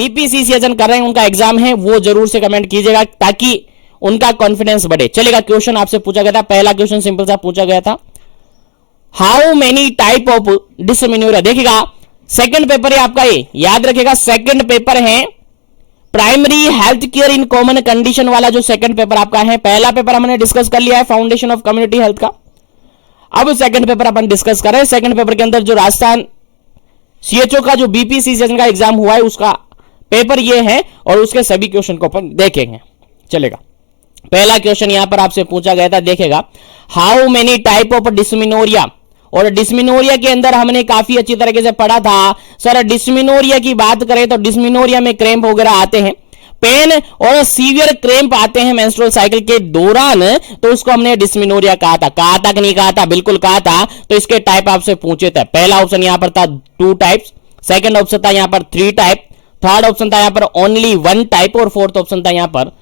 बीपीसीसीएचएन कर रहे हैं, उनका एग्जाम है, वो जरूर से कमेंट कीजिएगा ताकि उनका कॉन्फिडेंस बढ़े। चलेगा, क्वेश्चन आपसे पूछा गया था, पहला क्वेश्चन सिंपल सा पूछा गया था, how many type of dysmenorrhea. देखिएगा सेकंड पेपर है आपका, ये याद रखिएगा सेकंड पेपर है, primary health care in common condition वाला जो सेकंड पेपर आपका है। पहला पेपर हमने डिस्कस कर लिया है फाउंडेशन ऑफ कम्युनिटी हेल्थ का, अब सेकंड पेपर अपन डिस्कस कर रहे हैं। सेकंड पेपर के अंदर जो राजस्थान सीएचओ का जो बीपीसीसीएचएन का एग्जाम हुआ है उसका पेपर ये है और उसके सभी क्वेश्चन को अपन देखेंगे। चलेगा, पहला क्वेश्चन यहां पर आपसे पूछा गया था, देखेगा how many type of dysmenorrhea. और डिसमेनोरिया के अंदर हमने काफी अच्छी तरीके से पढ़ा था सर, डिसमेनोरिया की बात करें तो डिसमेनोरिया में क्रैम्प वगैरह आते हैं, पेन और सीवियर क्रैम्प आते हैं मेंस्ट्रुअल साइकिल के दौरान, तो उसको हमने डिसमेनोरिया कहा था कि नहीं कहा था? बिल्कुल कहा था। तो इसके टाइप आपसे पूछे थे, पहला ऑप्शन यहां पर था 2 टाइप्स, सेकंड ऑप्शन था यहां पर 3 टाइप, थर्ड ऑप्शन था यहां पर ओनली 1 टाइप और फोर्थ ऑप्शन था यहां पर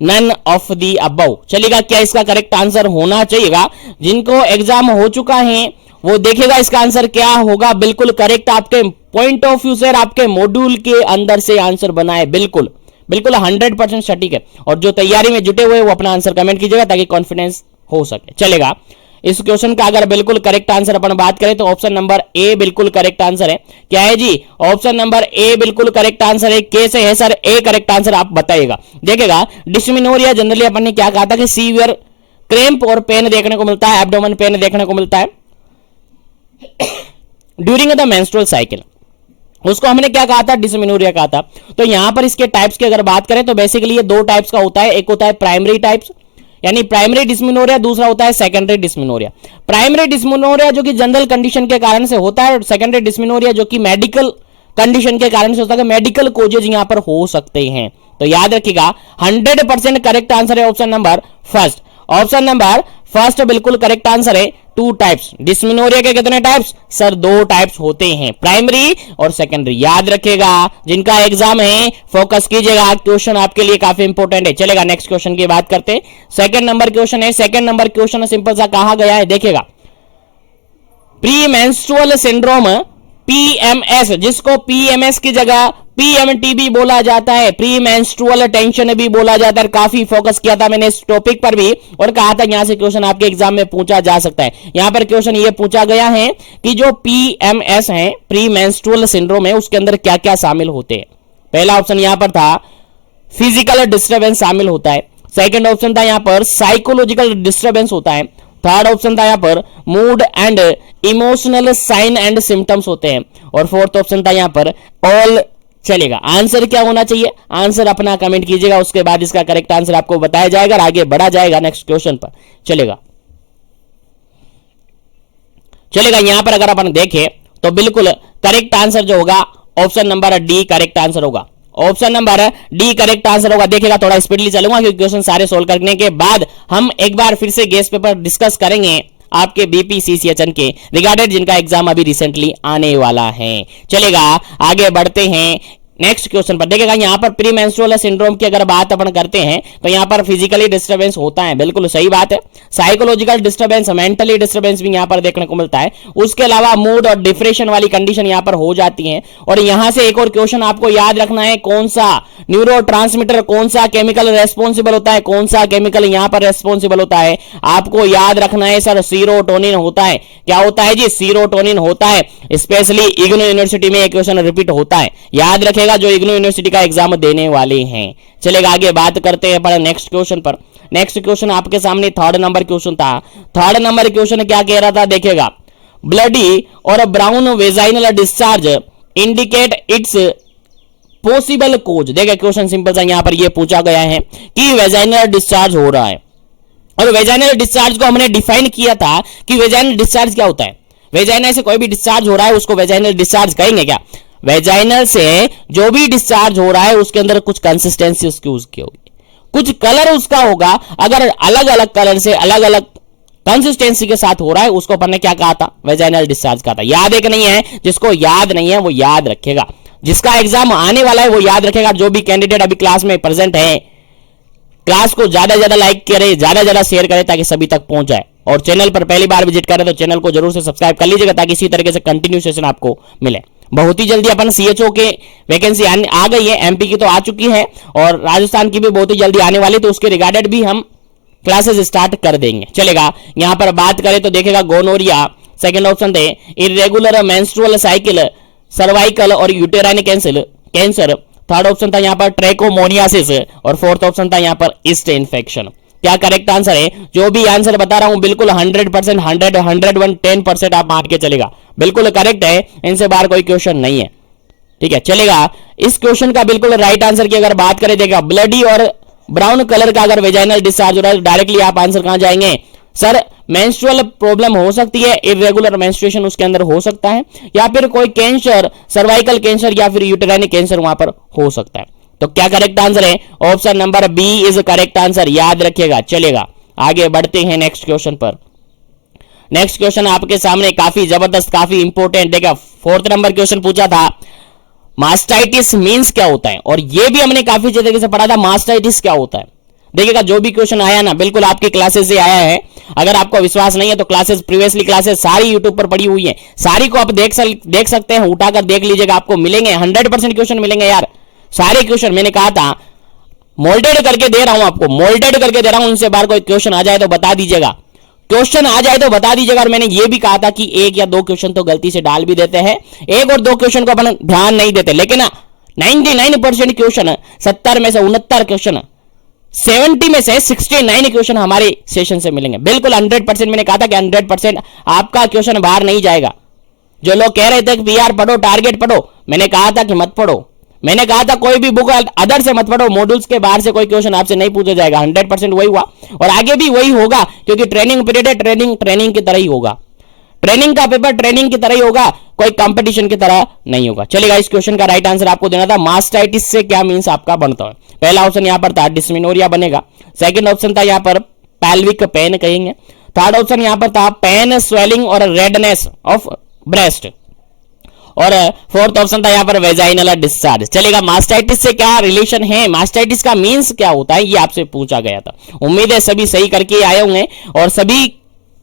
नन ऑफ दी अबव। चलेगा, क्या इसका करेक्ट आंसर होना चाहिएगा? जिनको एग्जाम हो चुका है वो देखेगा इसका आंसर क्या होगा। बिल्कुल करेक्ट, आपके पॉइंट ऑफ व्यू से, आपके मॉड्यूल के अंदर से आंसर बनाए, बिल्कुल बिल्कुल 100% सटीक है। और जो तैयारी में जुटे हुए वो अपना आंसर कमेंट कीजिएगा ताकि कॉन्फिडेंस हो सके। चलेगा, इस क्वेश्चन का अगर बिल्कुल करेक्ट आंसर अपन बात करें तो ऑप्शन नंबर ए बिल्कुल करेक्ट आंसर है। क्या है जी? ऑप्शन नंबर ए बिल्कुल करेक्ट आंसर है। कैसे है सर? ए करेक्ट आंसर आप बताइएगा। देखिएगा, डिसमेनोरिया जनरली अपन ने क्या कहा था कि सीवियर क्रैम्प और पेन देखने को मिलता है, एब्डोमेन पेन देखने को मिलता है ड्यूरिंग द मेंस्ट्रुअल साइकिल, उसको हमने क्या कहा था? डिसमेनोरिया कहा था। तो यहां पर इसके टाइप्स की अगर बात करें तो बेसिकली ये 2 टाइप्स का होता है, एक होता है प्राइमरी टाइप्स यानी प्राइमरी डिसमेनोरिया, दूसरा होता है सेकेंडरी डिसमेनोरिया। प्राइमरी डिसमेनोरिया जो कि जनरल कंडीशन के कारण से होता है और सेकेंडरी डिसमेनोरिया जो कि मेडिकल कंडीशन के कारण से होता है, मेडिकल कोजेज यहां पर हो सकते हैं। तो याद रखिएगा 100% करेक्ट आंसर है option number first. Option number first बिल्कुल करेक्ट आंसर है। 2 टाइप्स, डिसमेनोरिया के कितने टाइप्स सर? 2 टाइप्स होते हैं, प्राइमरी और सेकेंडरी। याद रखिएगा, जिनका एग्जाम है फोकस कीजिएगा, क्वेश्चन आपके लिए काफी इंपॉर्टेंट है। चलेगा, नेक्स्ट क्वेश्चन की बात करते हैं। सेकंड नंबर क्वेश्चन है, सेकंड नंबर क्वेश्चन सिंपल सा कहा गया है, देखिएगा प्री मेंस्ट्रुअल सिंड्रोम पीएमएस, जिसको पीएमएस की जगह पीएमटी भी बोला जाता है, प्री मेंस्ट्रुअल टेंशन भी बोला जाता है। काफी फोकस किया था मैंने इस टॉपिक पर भी और कहा था यहां से क्वेश्चन आपके एग्जाम में पूछा जा सकता है। यहां पर क्वेश्चन ये पूछा गया है कि जो पीएमएस है, प्री मेंस्ट्रुअल सिंड्रोम है, उसके अंदर क्या क्या शामिल होते हैं। पहला ऑप्शन यहां पर था फिजिकल डिस्टर्बेंस शामिल होता है, सेकंड ऑप्शन था यहां पर साइकोलॉजिकल डिस्टर्बेंस होता है, थर्ड ऑप्शन था यहां पर mood and emotional sign and symptoms होते हैं और फोर्थ ऑप्शन था यहां पर ऑल। चलेगा, आंसर क्या होना चाहिए? आंसर अपना कमेंट कीजिएगा, उसके बाद इसका करेक्ट आंसर आपको बताया जाएगा और आगे बढ़ा जाएगा नेक्स्ट क्वेश्चन पर। चलेगा, यहां पर अगर अपन देखें तो बिल्कुल करेक्ट आंसर जो होगा option number D correct answer होगा। Option number D correct answer होगा। देखिएगा, थोड़ा स्पीडली चलूंगा क्योंकि क्वेश्चन सारे सोल्व करने के बाद हम एक बार फिर से गेस्ट पेपर डिस्कस करेंगे आपके बीपीसीसीएचएन के रिगार्डेड, जिनका एग्जाम अभी रिसेंटली आने वाला है। चलेगा, आगे बढ़ते हैं नेक्स्ट क्वेश्चन पर। देखिएगा, यहां पर प्री मेंस्ट्रुअल सिंड्रोम की अगर बात अपन करते हैं तो यहां पर फिजिकली डिस्टर्बेंस होता है, बिल्कुल सही बात है। साइकोलॉजिकल डिस्टर्बेंस, मेंटली डिस्टर्बेंस भी यहां पर देखने को मिलता है। उसके अलावा मूड और डिप्रेशन वाली कंडीशन यहां पर हो जाती है। और यहां से एक और क्वेश्चन आपको याद रखना है, कौन सा न्यूरोट्रांसमीटर, कौन सा केमिकल रेस्पॉन्सिबल होता है, कौन सा केमिकल यहां पर रेस्पॉन्सिबल होता है, आपको याद रखना है सर सीरोटोनिन होता है। क्या होता है जी? सीरोटोनिन होता है। स्पेशली इग्नू यूनिवर्सिटी में एक क्वेश्चन रिपीट होता है, याद रखेगा जो इग्नू यूनिवर्सिटी का एग्जाम देने वाले हैं। चलेगा, आगे बात करते हैं पर नेक्स्ट क्वेश्चन पर। नेक्स्ट क्वेश्चन आपके सामने थर्ड नंबर क्वेश्चन था। थर्ड नंबर क्वेश्चन क्या कह रहा था? देखिएगा, ब्लडी और brown vaginal discharge indicate it's possible cause. देखिए, क्वेश्चन सिंपल सा यहां पर यह पूछा गया है कि वेजाइनल डिस्चार्ज हो रहा है और वेजाइनल डिस्चार्ज को हमने डिफाइन किया था कि वेजाइनल डिस्चार्ज क्या होता है। वेजाइना से कोई भी डिस्चार्ज हो रहा है उसको वेजाइनल डिस्चार्ज कहेंगे क्या? वेजाइनल से जो भी डिस्चार्ज हो रहा है उसके अंदर कुछ कंसिस्टेंसी उसकी होगी, कुछ कलर उसका होगा। अगर अलग अलग कलर से अलग अलग कंसिस्टेंसी के साथ हो रहा है उसको अपन ने क्या कहा था? वेजाइनल डिस्चार्ज कहा था। याद है कि नहीं है? जिसको याद नहीं है वो याद रखेगा, जिसका एग्जाम आने वाला है वो याद रखेगा। जो भी कैंडिडेट अभी क्लास में प्रेजेंट है क्लास को ज्यादा ज्यादा लाइक करे, ज्यादा ज्यादा शेयर करे ताकि सभी तक पहुंच जाए। और चैनल पर पहली बार विजिट करें तो चैनल को जरूर से सब्सक्राइब कर लीजिएगा ताकि इसी तरीके से कंटिन्यू सेशन आपको मिले। बहुत ही जल्दी अपन सीएचओ के वैकेंसी आ गई है, एमपी की तो आ चुकी है और राजस्थान की भी बहुत ही जल्दी आने वाली, तो उसके रिगार्डेड भी हम क्लासेस स्टार्ट कर देंगे। चलेगा, यहां पर बात करें तो देखेगा गोनोरिया सेकंड ऑप्शन थे, इरेगुलर मेंस्ट्रुअल साइकिल, सर्वाइकल और यूटेराइन कैंसर। थर्ड ऑप्शन था यहां पर ट्रैकोमोनियासिस और फोर्थ ऑप्शन था यहां पर ईस्ट इन्फेक्शन। क्या करेक्ट आंसर है? जो भी आंसर बता रहा हूं बिल्कुल 100%, 100, 101, 10% आप मान के चलेगा, बिल्कुल करेक्ट है, इनसे बाहर कोई क्वेश्चन नहीं है। ठीक है, चलेगा। इस क्वेश्चन का बिल्कुल राइट आंसर की अगर बात करें, देखा ब्लडी और ब्राउन कलर का अगर वेजाइनल डिस्चार्ज हो रहा है, डायरेक्टली आप आंसर कहां जाएंगे? सर मेंस्ट्रुअल प्रॉब्लम हो सकती है, इरेगुलर मेंस्ट्रुएशन उसके अंदर हो सकता है, या फिर कोई कैंसर, सर्वाइकल कैंसर या फिर यूटेराइन कैंसर वहां पर हो सकता है। तो क्या करेक्ट आंसर है? Option number B is correct answer, याद रखिएगा। चलेगा, आगे बढ़ते हैं नेक्स्ट क्वेश्चन पर। नेक्स्ट क्वेश्चन आपके सामने काफी जबरदस्त, काफी इंपॉर्टेंट। देखा, फोर्थ नंबर क्वेश्चन पूछा था मास्टाइटिस मींस क्या होता है, और ये भी हमने काफी तरीके से पढ़ा था मास्टाइटिस क्या होता है। देखिएगा, जो भी क्वेश्चन आया ना बिल्कुल आपकी क्लासेस से आया है। अगर आपको विश्वास नहीं है तो क्लासेस, प्रीवियसली क्लासेस सारी यूट्यूब पर पड़ी हुई है, सारी को आप देख सकते हैं, उठाकर देख लीजिएगा, आपको मिलेंगे 100% क्वेश्चन मिलेंगे यार। सारे क्वेश्चन मैंने कहा था मोल्डेड करके दे रहा हूं आपको, मोल्डेड करके दे रहा हूं, इनसे बाहर कोई क्वेश्चन आ जाए तो बता दीजिएगा, क्वेश्चन आ जाए तो बता दीजिएगा। और मैंने ये भी कहा था कि एक या दो क्वेश्चन तो गलती से डाल भी देते हैं, एक और दो क्वेश्चन को अपन ध्यान नहीं देते, लेकिन 99% क्वेश्चन, 70 में से 69 क्वेश्चन, 70 में से 69 क्वेश्चन हमारे सेशन से मिलेंगे, बिल्कुल 100%। मैंने कहा था कि 100% आपका क्वेश्चन बाहर नहीं जाएगा। जो लोग कह रहे थे कि पीआर पढ़ो, टारगेट पढ़ो, मैंने कहा था कि मत पढ़ो, मैंने कहा था कोई भी बुक अदर से मत पढ़ो, मॉड्यूल्स के बाहर से कोई क्वेश्चन आपसे नहीं पूछा जाएगा। 100% वही हुआ और आगे भी वही होगा, क्योंकि ट्रेनिंग पीरियड है, ट्रेनिंग की तरह ही होगा, ट्रेनिंग का पेपर ट्रेनिंग की तरह ही होगा, कोई कंपटीशन की तरह नहीं होगा। चलेगा, इस क्वेश्चन का राइट आंसर आपको देना था मास्टाइटिस से क्या मींस आपका बनता है। पहला ऑप्शन यहां पर था डिस्मिनोरिया बनेगा, सेकंड ऑप्शन था यहां पर पैल्विक पेन कहेंगे, थर्ड ऑप्शन यहां पर था पेन, स्वेलिंग और रेडनेस ऑफ ब्रेस्ट, और फोर्थ ऑप्शन था यहां पर वेजाइनल डिस्चार्ज। चलेगा, मास्टाइटिस से क्या रिलेशन है, मास्टाइटिस का मींस क्या होता है, ये आपसे पूछा गया था। उम्मीद है सभी सही करके आए होंगे, और सभी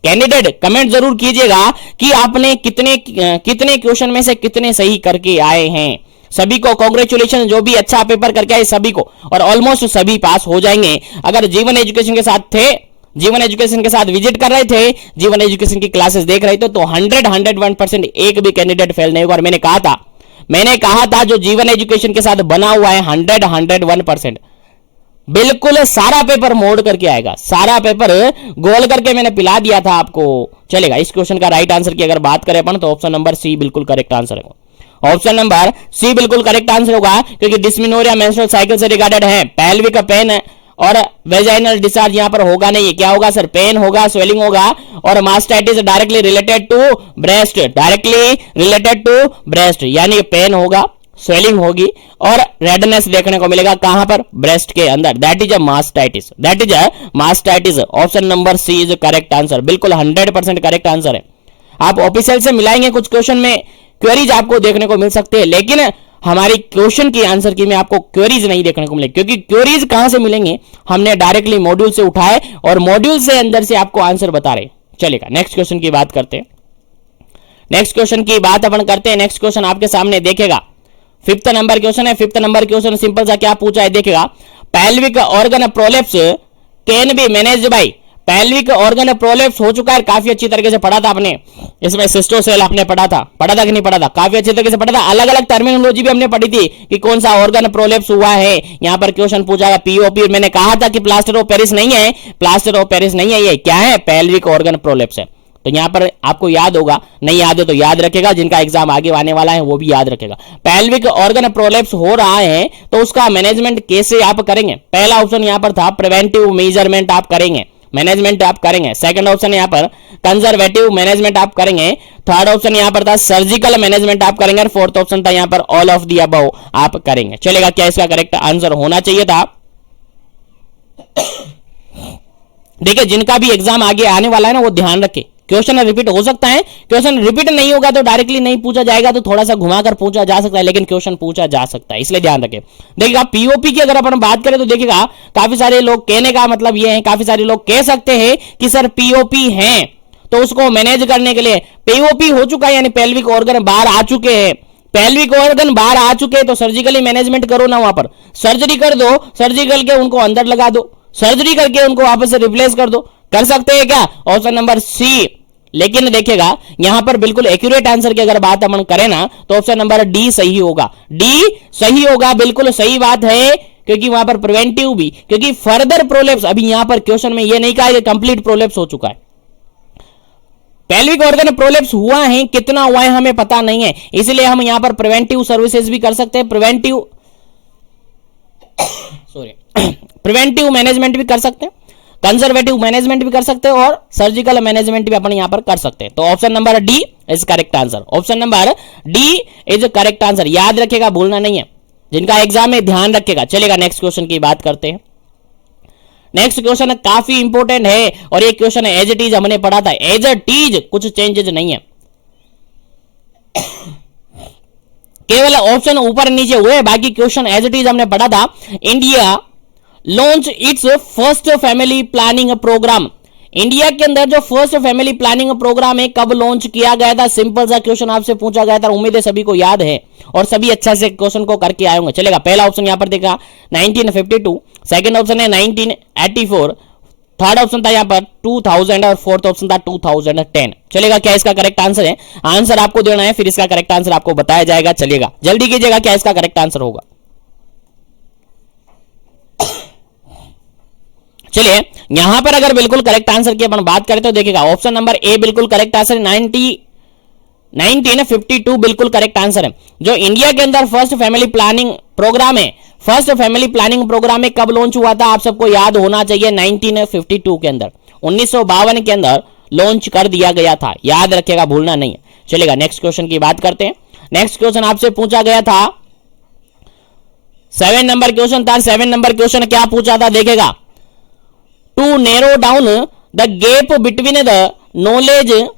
कैंडिडेट कमेंट जरूर कीजिएगा कि आपने कितने क्वेश्चन में से कितने सही करके आए हैं। सभी को कांग्रेचुलेशन, जो भी अच्छा पेपर करके आए सभी को, और ऑलमोस्ट सभी पास हो जाएंगे। अगर जीवन एजुकेशन के साथ थे, जीवन एजुकेशन के साथ विजिट कर रहे थे, जीवन एजुकेशन की क्लासेस देख रहे थे, तो 101% एक भी कैंडिडेट फेल नहीं होगा। और मैंने कहा था जो जीवन एजुकेशन के साथ बना हुआ है 101% बिल्कुल सारा पेपर मोड़ करके आएगा, सारा पेपर गोल करके मैंने पिला दिया था आपको। चलेगा, इस क्वेश्चन का राइट आंसर की अगर बात करें अपन तो ऑप्शन नंबर सी बिल्कुल करेक्ट आंसर है। ऑप्शन नंबर सी बिल्कुल करेक्ट आंसर होगा, क्योंकि डिस्मिनोरिया मेंस्ट्रुअल साइकिल से रिगार्डेड है, पैल्विक पेन और वेजाइनल डिस्चार्ज यहां पर होगा नहीं। क्या होगा सर? पेन होगा, स्वेलिंग होगा, और mastitis directly related to breast, directly related to breast, यानी पेन होगा, स्वेलिंग होगी और रेडनेस देखने को मिलेगा कहां पर? ब्रेस्ट के अंदर। That is a mastitis, that is a mastitis. Option number C is correct answer, बिल्कुल 100% करेक्ट आंसर है। आप ऑफिशियल से मिलाएंगे, कुछ क्वेश्चन में क्वेरीज आपको देखने को मिल सकते हैं, लेकिन हमारी क्वेश्चन की आंसर की में आपको क्वेरीज नहीं देखने को मिलेगी, क्योंकि क्वेरीज कहां से मिलेंगे? हमने डायरेक्टली मॉड्यूल से उठाए और मॉड्यूल से अंदर से आपको आंसर बता रहे। चलेगा, नेक्स्ट क्वेश्चन की बात करते हैं। नेक्स्ट क्वेश्चन की बात अपन करते हैं। नेक्स्ट क्वेश्चन आपके सामने देखेगा, 5th नंबर क्वेश्चन है। 5th नंबर क्वेश्चन सिंपल सा क्या पूछा है, देखेगा, pelvic organ prolapse can be managed by. Pelvic organ prolapse हो चुका है, काफी अच्छी तरीके से पढ़ा था आपने, इसमें सिस्टोसेल आपने पढ़ा था कि नहीं पढ़ा था? काफी अच्छी तरीके से पढ़ा था। अलग अलग टर्मिनोलॉजी भी हमने पढ़ी थी कि कौन सा ऑर्गन प्रोलेप्स हुआ है। यहां पर क्वेश्चन पूछा है पीओपी, मैंने कहा था कि प्लास्टर ऑफ पेरिस नहीं है, प्लास्टर ऑफ पेरिस नहीं है, ये क्या है? पैल्विक ऑर्गन प्रोलेप्स है। तो यहां पर आपको याद होगा, नहीं याद हो तो याद रखेगा, जिनका एग्जाम आगे आने वाला है वो भी याद रखेगा। पैल्विक ऑर्गन प्रोलेप्स हो रहा है तो उसका मैनेजमेंट कैसे आप करेंगे? पहला ऑप्शन यहां पर था प्रिवेंटिव मेजरमेंट आप करेंगे, मैनेजमेंट आप करेंगे। सेकंड ऑप्शन यहां पर कंजर्वेटिव मैनेजमेंट आप करेंगे। थर्ड ऑप्शन यहां पर था सर्जिकल मैनेजमेंट आप करेंगे, और फोर्थ ऑप्शन था यहां पर ऑल ऑफ दी अबव आप करेंगे। चलेगा, क्या इसका करेक्ट आंसर होना चाहिए था? देखिए, जिनका भी एग्जाम आगे आने वाला है ना, वो ध्यान रखे क्वेश्चन रिपीट हो सकता है, क्वेश्चन रिपीट नहीं होगा तो डायरेक्टली नहीं पूछा जाएगा, तो थोड़ा सा घुमाकर पूछा जा सकता है, लेकिन क्वेश्चन पूछा जा सकता है, इसलिए ध्यान रखें। देखिएगा पीओपी की अगर अपन बात करें तो देखिएगा काफी सारे लोग, कहने का मतलब ये है, काफी सारे लोग कह सकते हैं कि सर पीओपी है तो उसको मैनेज करने के लिए पीओपी हो चुका है, यानी पेल्विक ऑर्गन बाहर आ चुके हैं, पेल्विक ऑर्गन बाहर आ चुके हैं तो सर्जिकली मैनेजमेंट करो ना, वहां पर सर्जरी कर दो, सर्जरी करके उनको अंदर लगा दो, सर्जरी करके उनको वापस से रिप्लेस कर दो, कर सकते हैं क्या? Option number C. लेकिन देखिएगा यहां पर बिल्कुल एक्यूरेट आंसर की अगर बात अपन करें ना तो ऑप्शन नंबर डी सही होगा, डी सही होगा, बिल्कुल सही बात है, क्योंकि वहां पर प्रिवेंटिव भी, क्योंकि फर्दर प्रोलेप्स, अभी यहां पर क्वेश्चन में ये नहीं कहा कि कंप्लीट प्रोलेप्स हो चुका है, पेल्विक ऑर्गन प्रोलेप्स हुआ है, कितना हुआ है हमें पता नहीं है, इसलिए हम यहां पर प्रिवेंटिव सर्विसेज भी कर सकते हैं, प्रिवेंटिव मैनेजमेंट भी कर सकते हैं, कंजर्वेटिव मैनेजमेंट भी कर सकते हैं और सर्जिकल मैनेजमेंट भी अपन यहां पर कर सकते हैं। तो option number D is correct answer, option number D is correct answer, याद रखेगा, भूलना नहीं है, जिनका एग्जाम में ध्यान रखेगा। चलेगा नेक्स्ट क्वेश्चन की बात करते हैं। नेक्स्ट क्वेश्चन काफी इंपॉर्टेंट है और ये क्वेश्चन एज इट इज हमने पढ़ा था, एज इट इज, कुछ चेंजेस नहीं है, केवल ऑप्शन ऊपर नीचे हुए, बाकी क्वेश्चन एज इट इज हमने पढ़ा था। India launch its first family planning programme, India के अंदर जो फर्स्ट फैमिली प्लानिंग प्रोग्राम है कब लॉन्च किया गया था? सिंपल सा क्वेश्चन आपसे पूछा गया था, उम्मीद है सभी को याद है और सभी अच्छा से क्वेश्चन को करके आए होंगे। चलेगा पहला ऑप्शन यहां पर देखा 1952, सेकंड ऑप्शन है 1984, थर्ड ऑप्शन था यहां पर 2000 और फोर्थ ऑप्शन था 2010। चलेगा क्या इसका करेक्ट आंसर है? आंसर आपको देना है, फिर इसका करेक्ट आंसर आपको बताया जाएगा। चलिएगा जल्दी कीजिएगा, क्या इसका करेक्ट आंसर होगा? चलिए यहां पर अगर बिल्कुल करेक्ट आंसर की अपन बात करें तो देखिएगा ऑप्शन नंबर ए बिल्कुल करेक्ट आंसर, 1952 बिल्कुल करेक्ट आंसर है। जो इंडिया के अंदर फर्स्ट फैमिली प्लानिंग प्रोग्राम है, फर्स्ट फैमिली प्लानिंग प्रोग्राम में कब लॉन्च हुआ था? आप सबको याद होना चाहिए, 1952 के अंदर, 1952 के अंदर लॉन्च कर दिया गया था, याद रखिएगा, भूलना नहीं है। चलेगा नेक्स्ट क्वेश्चन की बात करते हैं। नेक्स्ट क्वेश्चन आपसे पूछा गया था 7 नंबर क्वेश्चन था, 7 नंबर क्वेश्चन क्या पूछा था देखेगा, to narrow down the gap between the knowledge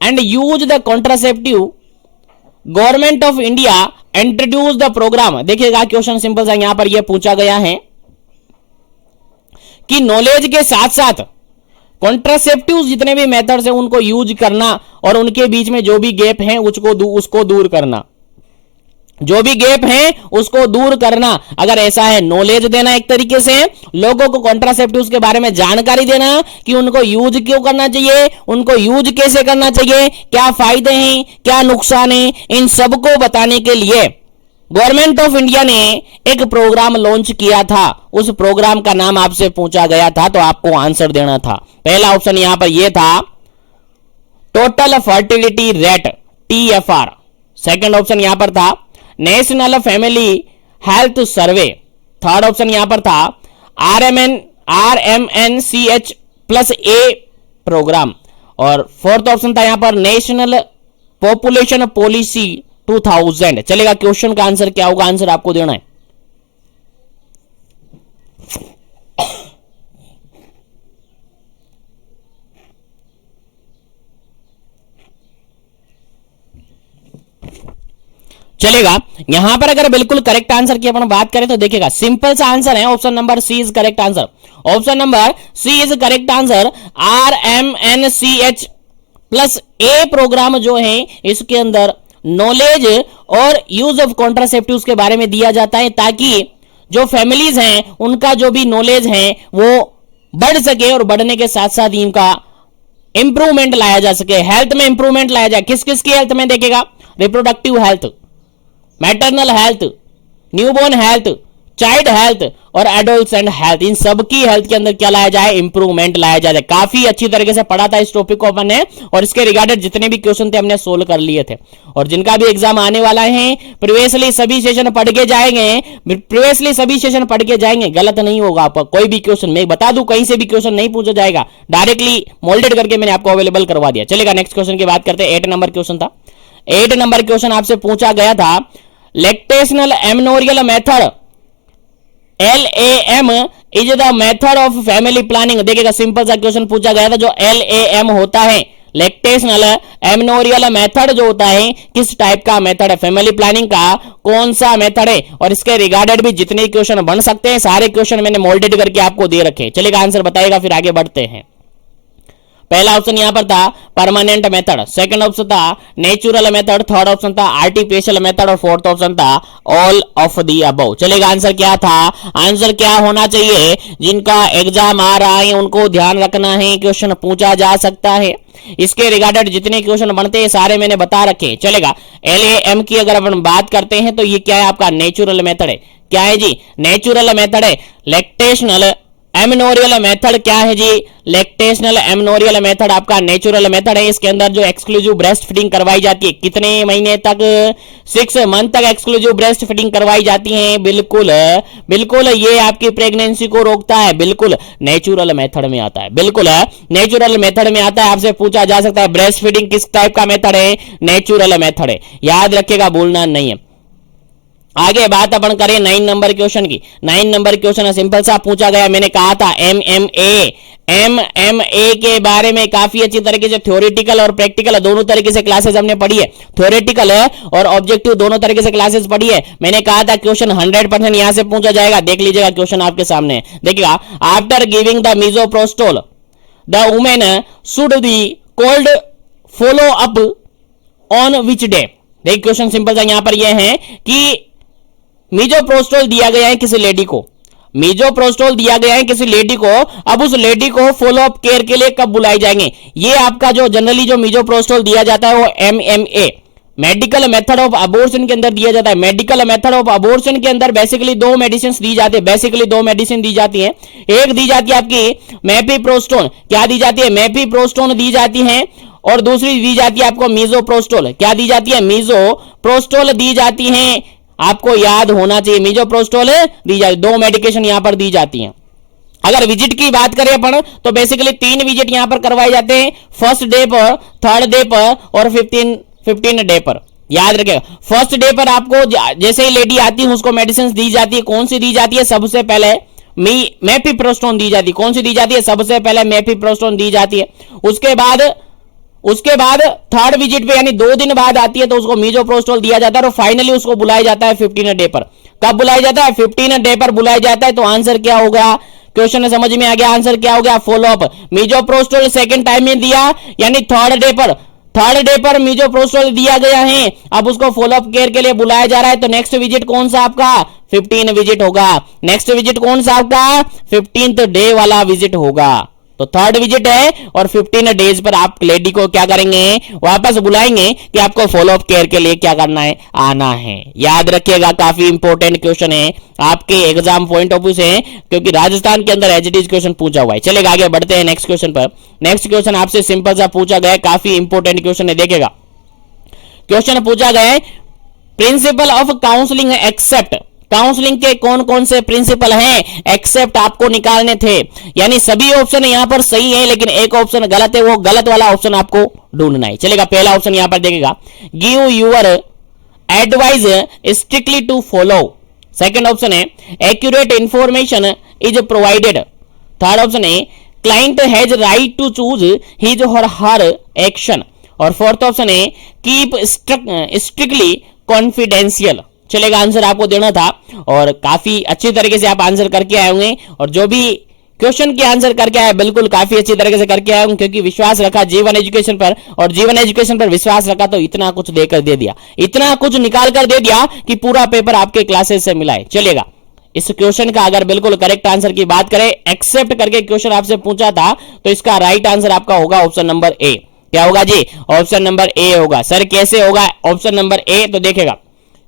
and use the contraceptive, Government of India introduce the programme. देखिएगा क्वेश्चन सिंपल सा यहां पर यह पूछा गया है कि नॉलेज के साथ साथ कॉन्ट्रासेप्टिव जितने भी मेथड्स हैं उनको यूज करना और उनके बीच में जो भी गैप है उसको दूर करना, जो भी गैप है उसको दूर करना। अगर ऐसा है, नॉलेज देना एक तरीके से, लोगों को कॉन्ट्रासेप्टिव्स के बारे में जानकारी देना कि उनको यूज क्यों करना चाहिए, उनको यूज कैसे करना चाहिए, क्या फायदे हैं, क्या नुकसान है, इन सबको बताने के लिए गवर्नमेंट ऑफ इंडिया ने एक प्रोग्राम लॉन्च किया था। उस प्रोग्राम का नाम आपसे पूछा गया था तो आपको आंसर देना था। पहला ऑप्शन यहां पर यह था total fertility rate, TFR। Second option यहां पर था national family health survey. Third option यहां पर था RMNCH+A प्रोग्राम और फोर्थ ऑप्शन था यहां पर नेशनल पॉपुलेशन पॉलिसी 2000। चलेगा क्वेश्चन का आंसर क्या होगा? आंसर आपको देना है। चलेगा यहां पर अगर बिल्कुल करेक्ट आंसर की अपन बात करें तो देखिएगा सिंपल सा आंसर है, option number C is correct answer. Option number C is correct answer. RMNCH+A programme जो है इसके अंदर नॉलेज और यूज ऑफ कॉन्ट्रासेप्टिव्स के बारे में दिया जाता है ताकि जो फैमिलीज हैं उनका जो भी नॉलेज है वो बढ़ सके और बढ़ने के साथ साथ इनका इंप्रूवमेंट लाया जा सके, हेल्थ में इंप्रूवमेंट लाया जाए। किस किस की हेल्थ में देखेगा? Reproductive health, maternal health, newborn health, child health और एडोल्सेंट हेल्थ, इन सबकी हेल्थ के अंदर क्या लाया जाए? इंप्रूवमेंट लाया जाए। काफी अच्छी तरीके से पढ़ा था इस टॉपिक को अपन ने और इसके रिगार्डेड जितने भी क्वेश्चन थे हमने सोल्व कर लिए थे। और जिनका भी एग्जाम आने वाला है प्रीवियसली सभी सेशन पढ़ के जाएंगे, प्रीवियसली सभी सेशन पढ़ के जाएंगे, गलत नहीं होगा आपका कोई भी क्वेश्चन। मैं बता दूं कहीं से भी क्वेश्चन नहीं पूछा जाएगा, डायरेक्टली मोल्डेड करके मैंने आपको अवेलेबल करवा दिया। चलेगा नेक्स्ट क्वेश्चन की बात करते हैं। 8 नंबर क्वेश्चन था, 8 नंबर क्वेश्चन आपसे पूछा गया था lactational amenorrhoeal method LAM is the method of family planning. देखिएगा सिंपल सा क्वेश्चन पूछा गया था, जो LAM होता है लैक्टेशनल एमनोरियल मेथड जो होता है किस टाइप का मेथड है, फैमिली प्लानिंग का कौन सा मेथड है, और इसके रिगार्डेड भी जितने क्वेश्चन बन सकते हैं सारे क्वेश्चन मैंने मोल्डेड करके आपको दे रखे। चलिएगा आंसर बताइएगा, फिर आगे बढ़ते हैं। पहला ऑप्शन यहां पर था परमानेंट मेथड, सेकंड ऑप्शन था नेचुरल मेथड, थर्ड ऑप्शन था आर्टिफिशियल मेथड और फोर्थ ऑप्शन था ऑल ऑफ दी अबव। चलेगा आंसर क्या था, आंसर क्या होना चाहिए, जिनका एग्जाम आ रहा है उनको ध्यान रखना है, क्वेश्चन पूछा जा सकता है, इसके रिगार्डेड जितने क्वेश्चन बनते हैं सारे मैंने बता रखे। चलेगा LAM की अगर अपन बात करते हैं तो ये क्या है आपका नेचुरल मेथड है, क्या है जी नेचुरल मेथड है। लैक्टेशनल एमनोरियल मेथड क्या है जी, लैक्टेशनल एमनोरियल मेथड आपका नेचुरल मेथड है। इसके अंदर जो एक्सक्लूसिव ब्रेस्ट फीडिंग करवाई जाती है, कितने महीने तक, 6 मंथ तक एक्सक्लूसिव ब्रेस्ट फीडिंग करवाई जाती है। बिल्कुल बिल्कुल ये आपकी प्रेगनेंसी को रोकता है, बिल्कुल नेचुरल मेथड में आता है, बिल्कुल नेचुरल मेथड में आता है। आपसे पूछा जा सकता है ब्रेस्ट फीडिंग किस टाइप का मेथड है, नेचुरल मेथड है, याद रखिएगा, भूलना नहीं है। आगे बात अपन करें 9 नंबर क्वेश्चन की। 9 नंबर क्वेश्चन सिंपल सा पूछा गया, मैंने कहा था MMA के बारे में काफी अच्छी तरीके से थ्योरेटिकल और प्रैक्टिकल दोनों तरीके से क्लासेस हमने पढ़ी है, थ्योरेटिकल और ऑब्जेक्टिव दोनों तरीके से क्लासेस पढ़ी है। मैंने कहा था क्वेश्चन 100% यहां से पूछा जाएगा, देख लीजिएगा क्वेश्चन आपके सामने, देखिएगा। After giving the misoprostol the women should be called follow up on which day. देखिए क्वेश्चन सिंपल सा यहां पर यह है कि मिजोप्रोस्टोल दिया गया है किसी लेडी को, मिजोप्रोस्टोल दिया गया है किसी लेडी को, अब उस लेडी को फॉलो अप केयर के लिए कब बुलाए जाएंगे। ये आपका जो जनरली जो मिजोप्रोस्टोल दिया जाता है वो MMA medical method of abortion के अंदर दिया जाता है। मेडिकल मेथड ऑफ अबॉर्शन के अंदर बेसिकली 2 मेडिसिन दी जाती है, बेसिकली 2 मेडिसिन दी जाती है। एक दी जाती है आपकी मेफीप्रोस्टोन, क्या दी जाती है, मेफीप्रोस्टोन दी जाती है, और दूसरी दी जाती है आपको मिजोप्रोस्टोल, क्या दी जाती है, मिजोप्रोस्टोल दी जाती है। आपको याद होना चाहिए मिजोप्रोस्टोल दी जाती, 2 मेडिकेशन यहां पर दी जाती हैं। अगर विजिट की बात करें अपन तो बेसिकली 3 विजिट यहां पर करवाए जाते हैं, फर्स्ट डे पर, थर्ड डे पर और 15 डे पर। याद रखिएगा फर्स्ट डे पर आपको जैसे ही लेडी आती है उसको मेडिसिन दी जाती है, कौन सी दी जाती है, सबसे पहले मेफीप्रोस्टोन दी जाती है, कौन सी दी जाती है, सबसे पहले मेफीप्रोस्टोन दी जाती है। उसके बाद थर्ड विजिट पे यानी 2 दिन बाद आती है तो उसको मिजोप्रोस्टोल दिया जाता है, और फाइनली उसको बुलाया जाता है 15 डे पर। कब बुलाया जाता है, 15 डे पर बुलाया जाता है। तो आंसर क्या होगा, क्वेश्चन समझ में आ गया, आंसर क्या हो गया, follow up. Misoprostol second time में दिया यानी थर्ड डे पर मिजोप्रोस्टोल दिया गया है, अब उसको फॉलो अप केयर के लिए बुलाया जा रहा है। तो नेक्स्ट विजिट कौन सा आपका, 15 विजिट होगा। नेक्स्ट विजिट कौन सा आपका, 15th डे वाला विजिट होगा। तो थर्ड विजिट है और 15 डेज पर आप लेडी को क्या करेंगे, वापस बुलाएंगे कि आपको फॉलो अप केयर के लिए क्या करना है, आना है। याद रखिएगा काफी इंपॉर्टेंट क्वेश्चन है आपके एग्जाम पॉइंट ऑफ व्यू से, क्योंकि राजस्थान के अंदर एचडीज क्वेश्चन पूछा हुआ है। चलेगा आगे बढ़ते हैं नेक्स्ट क्वेश्चन पर। नेक्स्ट क्वेश्चन आपसे सिंपल सा पूछा गया है, काफी इंपॉर्टेंट क्वेश्चन है, देखेगा। क्वेश्चन पूछा गया है principle of counselling except, counselling के कौन कौन से प्रिंसिपल हैं एक्सेप्ट आपको निकालने थे। यानी सभी ऑप्शन यहां पर सही है लेकिन एक ऑप्शन गलत है, वो गलत वाला ऑप्शन आपको ढूंढना है। चलेगा पहला ऑप्शन यहां पर देखेगा, give your advice strictly to follow. Second option है accurate information is provided. Third option है client has right to choose his or her action. और फोर्थ ऑप्शन है कीप स्ट्रिक्टली कॉन्फिडेंशियल। चलेगा आंसर आपको देना था और काफी अच्छी तरीके से आप आंसर करके आए होंगे, और जो भी क्वेश्चन के आंसर करके आए बिल्कुल काफी अच्छी तरीके से करके आए होंगे, क्योंकि विश्वास रखा जीवन एजुकेशन पर, और जीवन एजुकेशन पर विश्वास रखा तो इतना कुछ देकर दे दिया, इतना कुछ निकाल कर दे दिया कि पूरा पेपर आपके क्लासेस से मिला है। चलेगा इस क्वेश्चन का अगर बिल्कुल करेक्ट आंसर की बात करें, एक्सेप्ट करके क्वेश्चन आपसे पूछा था, तो इसका राइट आंसर आपका होगा ऑप्शन नंबर ए। क्या होगा जी, ऑप्शन नंबर ए होगा। सर कैसे होगा ऑप्शन नंबर ए, तो देखेगा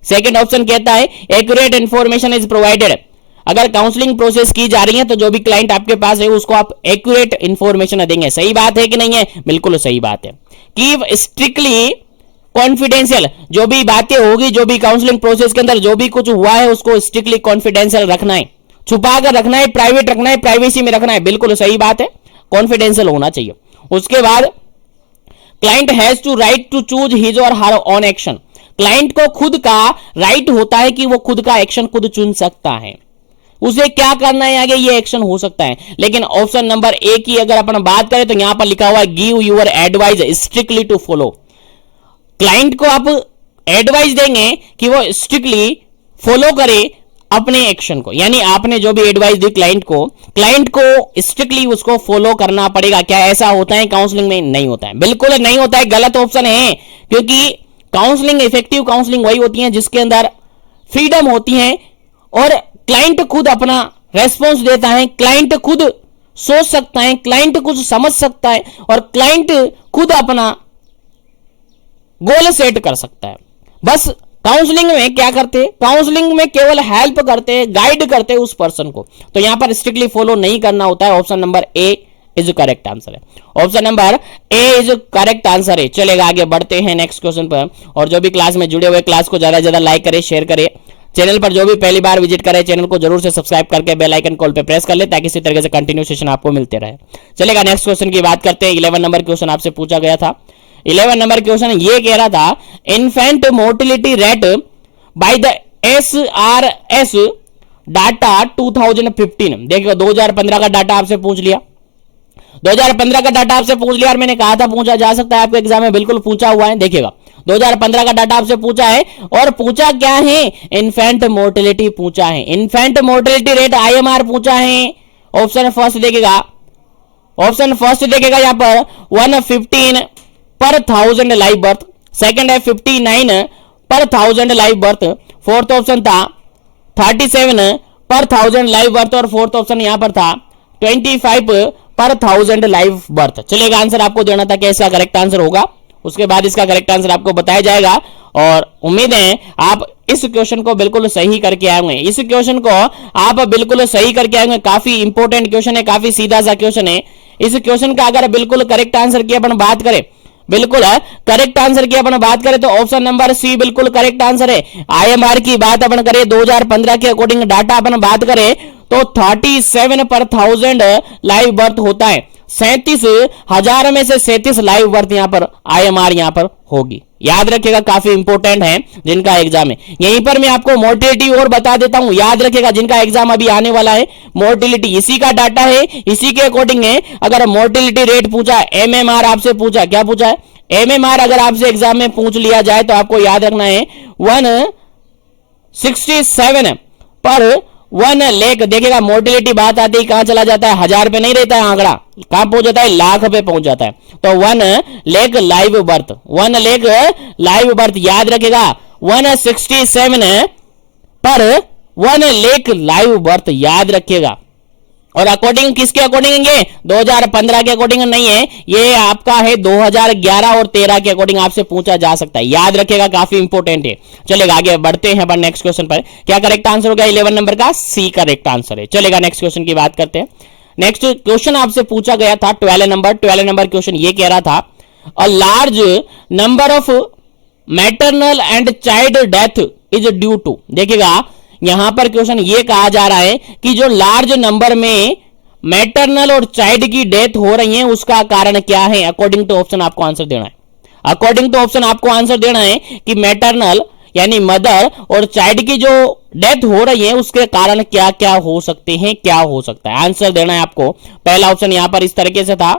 सेकंड ऑप्शन कहता है एक्यूरेट इंफॉर्मेशन इज प्रोवाइडेड। अगर काउंसलिंग प्रोसेस की जा रही है तो जो भी क्लाइंट आपके पास है उसको आप एक्यूरेट इंफॉर्मेशन देंगे। सही बात है कि नहीं है, बिल्कुल सही बात है। कीप स्ट्रिक्टली कॉन्फिडेंशियल, जो भी बातें होगी, जो भी काउंसलिंग प्रोसेस के अंदर जो भी कुछ हुआ है उसको स्ट्रिक्टली कॉन्फिडेंशियल रखना है, छुपा कर रखना है, प्राइवेट रखना है, प्राइवेसी में रखना है। बिल्कुल सही बात है, कॉन्फिडेंशियल होना चाहिए। उसके बाद client has to right to choose his or her on action. Client को खुद का राइट होता है कि वो खुद का एक्शन खुद चुन सकता है। उसे क्या करना है आगे, ये एक्शन हो सकता है। लेकिन ऑप्शन नंबर ए की अगर अपन बात करें तो यहां पर लिखा हुआ है give your advice strictly to follow. Client को आप एडवाइस देंगे कि वो स्ट्रिक्टली फॉलो करे अपने एक्शन को, यानी आपने जो भी एडवाइस दी क्लाइंट को स्ट्रिक्टली उसको फॉलो करना पड़ेगा। क्या ऐसा होता है काउंसलिंग में? नहीं होता है, बिल्कुल नहीं होता है, गलत ऑप्शन है। क्योंकि काउंसलिंग, इफेक्टिव काउंसलिंग वही होती है जिसके अंदर फ्रीडम होती है और क्लाइंट खुद अपना रेस्पॉन्स देता है, क्लाइंट खुद सोच सकता है, क्लाइंट कुछ समझ सकता है और क्लाइंट खुद अपना गोल सेट कर सकता है। बस काउंसलिंग में क्या करते, काउंसलिंग में केवल हेल्प करते, गाइड करते उस पर्सन को। तो यहां पर स्ट्रिक्टली फॉलो नहीं करना होता है। Option number A is correct answer है। Option number A is correct answer है। चलेगा, आगे बढ़ते हैं नेक्स्ट क्वेश्चन पर। और जो भी क्लास में जुड़े हुए क्लास को ज्यादा से ज्यादा लाइक करे, शेयर करे। चैनल पर जो भी पहली बार विजिट करे चैनल को जरूर से सब्सक्राइब करके बेल आइकन कॉल पे प्रेस कर ले ताकि इसी तरीके से कंटिन्यू सेशन आपको मिलते रहे। चलेगा, नेक्स्ट क्वेश्चन की बात करते हैं। 11 नंबर क्वेश्चन आपसे पूछा गया था। 11 नंबर क्वेश्चन ये कह रहा था infant mortality rate by the SRS data 2015। देखिए 2015 का डाटा आपसे पूछ लिया, 2015 का डाटा आपसे पूछ लिया और मैंने कहा था पूछा जा सकता है आपके एग्जाम में, बिल्कुल पूछा हुआ है। देखिएगा 2015 का डाटा आपसे पूछा है और पूछा क्या है, इन्फेंट मोर्टिलिटी पूछा है, इन्फेंट मोर्टिलिटी रेट IMR पूछा है। ऑप्शन फर्स्ट देखिएगा, ऑप्शन फर्स्ट देखिएगा यहां पर 115 पर 1000 लाइव बर्थ, सेकंड है 59 पर 1000 लाइव बर्थ, फोर्थ ऑप्शन था 37 पर 1000 लाइव बर्थ और फोर्थ ऑप्शन यहां पर था 25 पर 1000 लाइव बर्थ। चलेगा, आंसर आपको देना था कि इसका करेक्ट आंसर होगा, उसके बाद इसका करेक्ट आंसर आपको बताया जाएगा। और उम्मीद है आप इस क्वेश्चन को बिल्कुल सही करके आएंगे, इस क्वेश्चन को आप बिल्कुल सही करके आएंगे। काफी इंपॉर्टेंट क्वेश्चन है, काफी सीधा सा क्वेश्चन है। इस क्वेश्चन का अगर बिल्कुल करेक्ट आंसर की अपन बात करें, बिल्कुल है करेक्ट आंसर की अपन बात करें तो ऑप्शन नंबर सी बिल्कुल करेक्ट आंसर है। IMR की बात अपन करें 2015 के अकॉर्डिंग डाटा अपन बात करें तो 37 पर 1000 लाइव बर्थ होता है। 37,000 में से 37 लाइव बर्थ यहां पर IMR यहां पर होगी। याद रखिएगा, काफी इंपॉर्टेंट है जिनका एग्जाम है। यहीं पर मैं आपको मोर्टिलिटी और बता देता हूं, याद रखिएगा जिनका एग्जाम अभी आने वाला है, मोर्टिलिटी इसी का डाटा है, इसी के अकॉर्डिंग है। अगर मोर्टिलिटी रेट पूछा, MMR आपसे पूछा, क्या पूछा है MMR, अगर आपसे एग्जाम में पूछ लिया जाए तो आपको याद रखना है 167 पर 1 लाख। देखिएगा मोर्टिलिटी बात आती है कहां चला जाता है, 1000 पे नहीं रहता है आंकड़ा, कहां पहुंच जाता है, लाख पे पहुंच जाता है। तो 1 lakh live birth, 1 lakh live birth याद रखेगा 167 पर 1 लाख लाइव बर्थ याद रखिएगा। और अकॉर्डिंग किसके अकॉर्डिंग है, 2015 के अकॉर्डिंग नहीं है, ये आपका है 2011 और 13 के अकॉर्डिंग आपसे पूछा जा सकता है। याद रखिएगा, काफी इंपॉर्टेंट है। चलेगा, आगे बढ़ते हैं नेक्स्ट क्वेश्चन पर। क्या करेक्ट आंसर होगा 11 नंबर का, सी करेक्ट आंसर है। चलेगा, नेक्स्ट क्वेश्चन की बात करते हैं। नेक्स्ट क्वेश्चन आपसे पूछा गया था 12 नंबर क्वेश्चन ये कह रहा था a large number of maternal and child death is due to. देखिएगा यहां पर क्वेश्चन ये कहा जा रहा है कि जो लार्ज नंबर में मैटरनल और चाइल्ड की डेथ हो रही है उसका कारण क्या है। अकॉर्डिंग टू ऑप्शन आपको आंसर देना है, अकॉर्डिंग टू ऑप्शन आपको आंसर देना है कि मैटरनल यानी मदर और चाइल्ड की जो डेथ हो रही है उसके कारण क्या क्या हो सकते हैं, क्या हो सकता है, आंसर देना है आपको। पहला ऑप्शन यहां पर इस तरीके से था,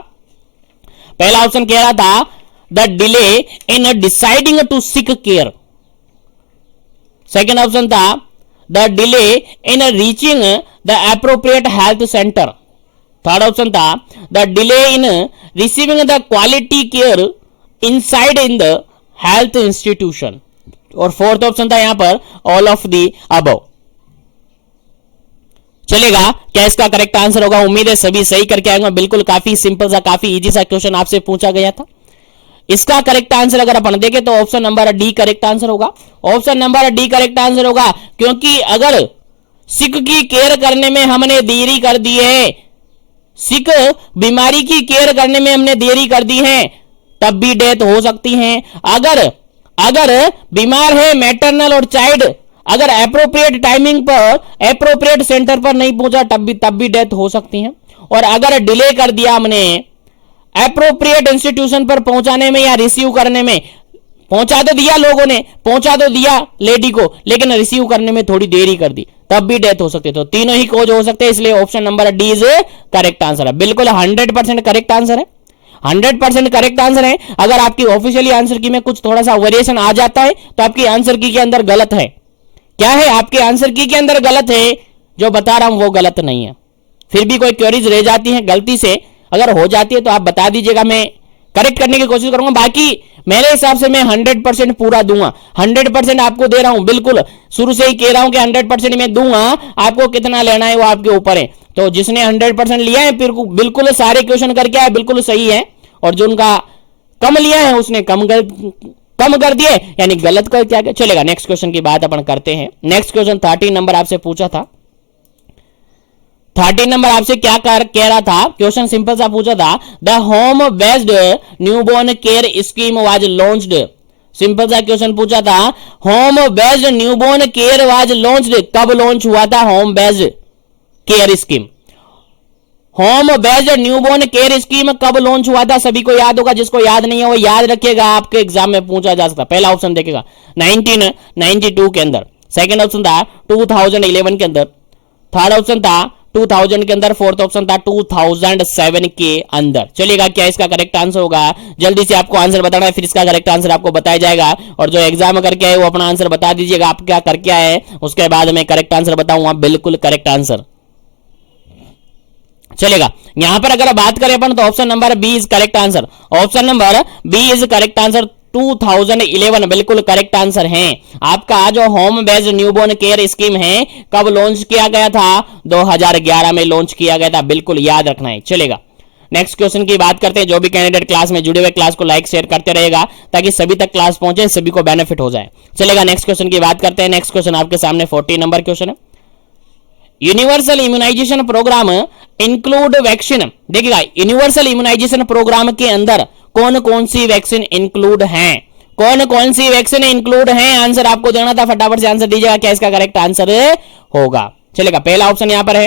पहला ऑप्शन कह रहा था the delay in deciding to seek care, second option था the delay in reaching the appropriate health centre, third option था the delay in receiving the quality care inside in the health institution, और fourth option था यहां पर all of the above. चलेगा, क्या इसका correct answer होगा? उम्मीद है सभी सही करके आएंगे। बिल्कुल काफी सिंपल सा, काफी इजी सा क्वेश्चन आपसे पूछा गया था। इसका करेक्ट आंसर अगर अपन देखें तो option number D correct answer होगा, option number D correct answer होगा। क्योंकि अगर सिक की केयर करने में हमने देरी कर दी है, सिक बीमारी की केयर करने में हमने देरी कर दी है, तब भी डेथ हो सकती है। अगर बीमार है मैटरनल और चाइल्ड, अगर एप्रोप्रिएट टाइमिंग पर एप्रोप्रिएट सेंटर पर नहीं पहुंचा तब भी डेथ हो सकती है। और अगर डिले कर दिया हमने एप्रोप्रिएट इंस्टीट्यूशन पर पहुंचाने में या रिसीव करने में, पहुंचा तो दिया लोगों ने, पहुंचा तो दिया लेडी को, लेकिन रिसीव करने में थोड़ी देरी कर दी, तब भी डेथ हो सकती है। तो तीनों ही कोज हो सकते हैं, इसलिए option number D is correct answer है। बिल्कुल 100% करेक्ट आंसर है, 100% करेक्ट आंसर है। अगर आपकी ऑफिशियली आंसर की में कुछ थोड़ा सा वेरिएशन आ जाता है तो आपकी आंसर की के अंदर गलत है। क्या है? आपके आंसर की के अंदर गलत है, जो बता रहा हूं वो गलत नहीं है। फिर भी कोई क्वेरीज रह जाती है गलती से, अगर हो जाती है तो आप बता दीजिएगा, मैं करेक्ट करने की कोशिश करूंगा। बाकी मेरे हिसाब से मैं 100% पूरा दूंगा, 100% आपको दे रहा हूं, बिल्कुल शुरू से ही कह रहा हूं कि 100% मैं दूंगा। आपको कितना लेना है वो आपके ऊपर है। तो जिसने 100% लिया है बिल्कुल सारे क्वेश्चन करके आए, बिल्कुल सही है, और जो उनका कम लिया है उसने कम कर दिए, यानी गलत कर क्या चलेगा। नेक्स्ट क्वेश्चन की बात अपन करते हैं। नेक्स्ट क्वेश्चन 13 नंबर आपसे पूछा था। 13 नंबर आपसे क्या कह रहा था? क्वेश्चन सिंपल सा पूछा था, the home based newborn care scheme was launched. Simple सा क्वेश्चन पूछा था, home based newborn care was launched, कब लॉन्च हुआ था home based care scheme? Home based newborn care scheme कब लॉन्च हुआ था? सभी को याद होगा, जिसको याद नहीं है वो याद रखिएगा, आपके एग्जाम में पूछा जा सकता। पहला ऑप्शन देखेगा 1992 के अंदर, सेकंड ऑप्शन था 2011 के अंदर, थर्ड ऑप्शन था 2000 के अंदर, फोर्थ ऑप्शन था 2007 के अंदर। चलिएगा, क्या इसका करेक्ट आंसर होगा? जल्दी से आपको आंसर बताना है, फिर इसका करेक्ट आंसर आपको बताया जाएगा। और जो एग्जाम करके आए वो अपना आंसर बता दीजिएगा, आप क्या करके आए, उसके बाद मैं करेक्ट आंसर बताऊंगा, बिल्कुल करेक्ट आंसर। चलेगा, यहां पर अगर बात करें अपन तो option number B is correct answer. Option number B is correct answer, 2011 बिल्कुल करेक्ट आंसर है। आपका जो home based newborn care scheme है कब लॉन्च किया गया था? 2011 में लॉन्च किया गया था, बिल्कुल याद रखना है। चलेगा, नेक्स्ट क्वेश्चन की बात करते हैं। जो भी कैंडिडेट क्लास में जुड़े हुए क्लास को लाइक शेयर करते रहेगा ताकि सभी तक क्लास पहुंचे, सभी को बेनिफिट हो जाए। चलेगा, नेक्स्ट क्वेश्चन की बात करते हैं। नेक्स्ट क्वेश्चन आपके सामने 40 नंबर क्वेश्चन है। Universal immunisation programme include vaccine. देखिएगा, यूनिवर्सल इम्यूनाइजेशन प्रोग्राम के अंदर कौन कौन सी वैक्सीन इंक्लूड हैं? कौन कौन सी वैक्सीन इंक्लूड हैं? आंसर आपको देना था, फटाफट से आंसर दीजिएगा, क्या इसका करेक्ट आंसर होगा। चलेगा, पहला ऑप्शन यहां पर है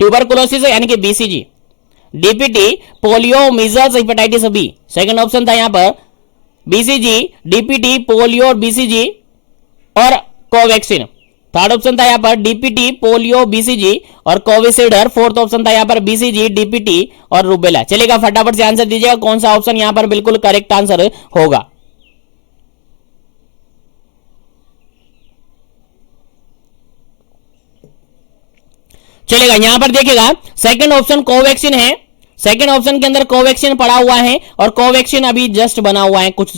ट्यूबरकुलोसिस यानी कि BCG, DPT, polio, measles, hepatitis B. Second option था यहां पर बीसीजी, डीपीटी, पोलियो और बीसीजी और कोवैक्सीन। थर्ड ऑप्शन था यहां पर डीपीटी, पोलियो, बीसीजी और कोविशील्ड। फोर्थ ऑप्शन था यहां पर बीसीजी, डीपीटी और रूबेला। चलेगा, फटाफट से आंसर दीजिएगा, कौन सा ऑप्शन यहां पर बिल्कुल करेक्ट आंसर होगा। चलेगा, यहां पर देखिएगा सेकंड ऑप्शन कोवैक्सीन है। सेकंड ऑप्शन के अंदर कोवैक्सीन पड़ा हुआ है, और कोवैक्सीन अभी जस्ट बना हुआ है, कुछ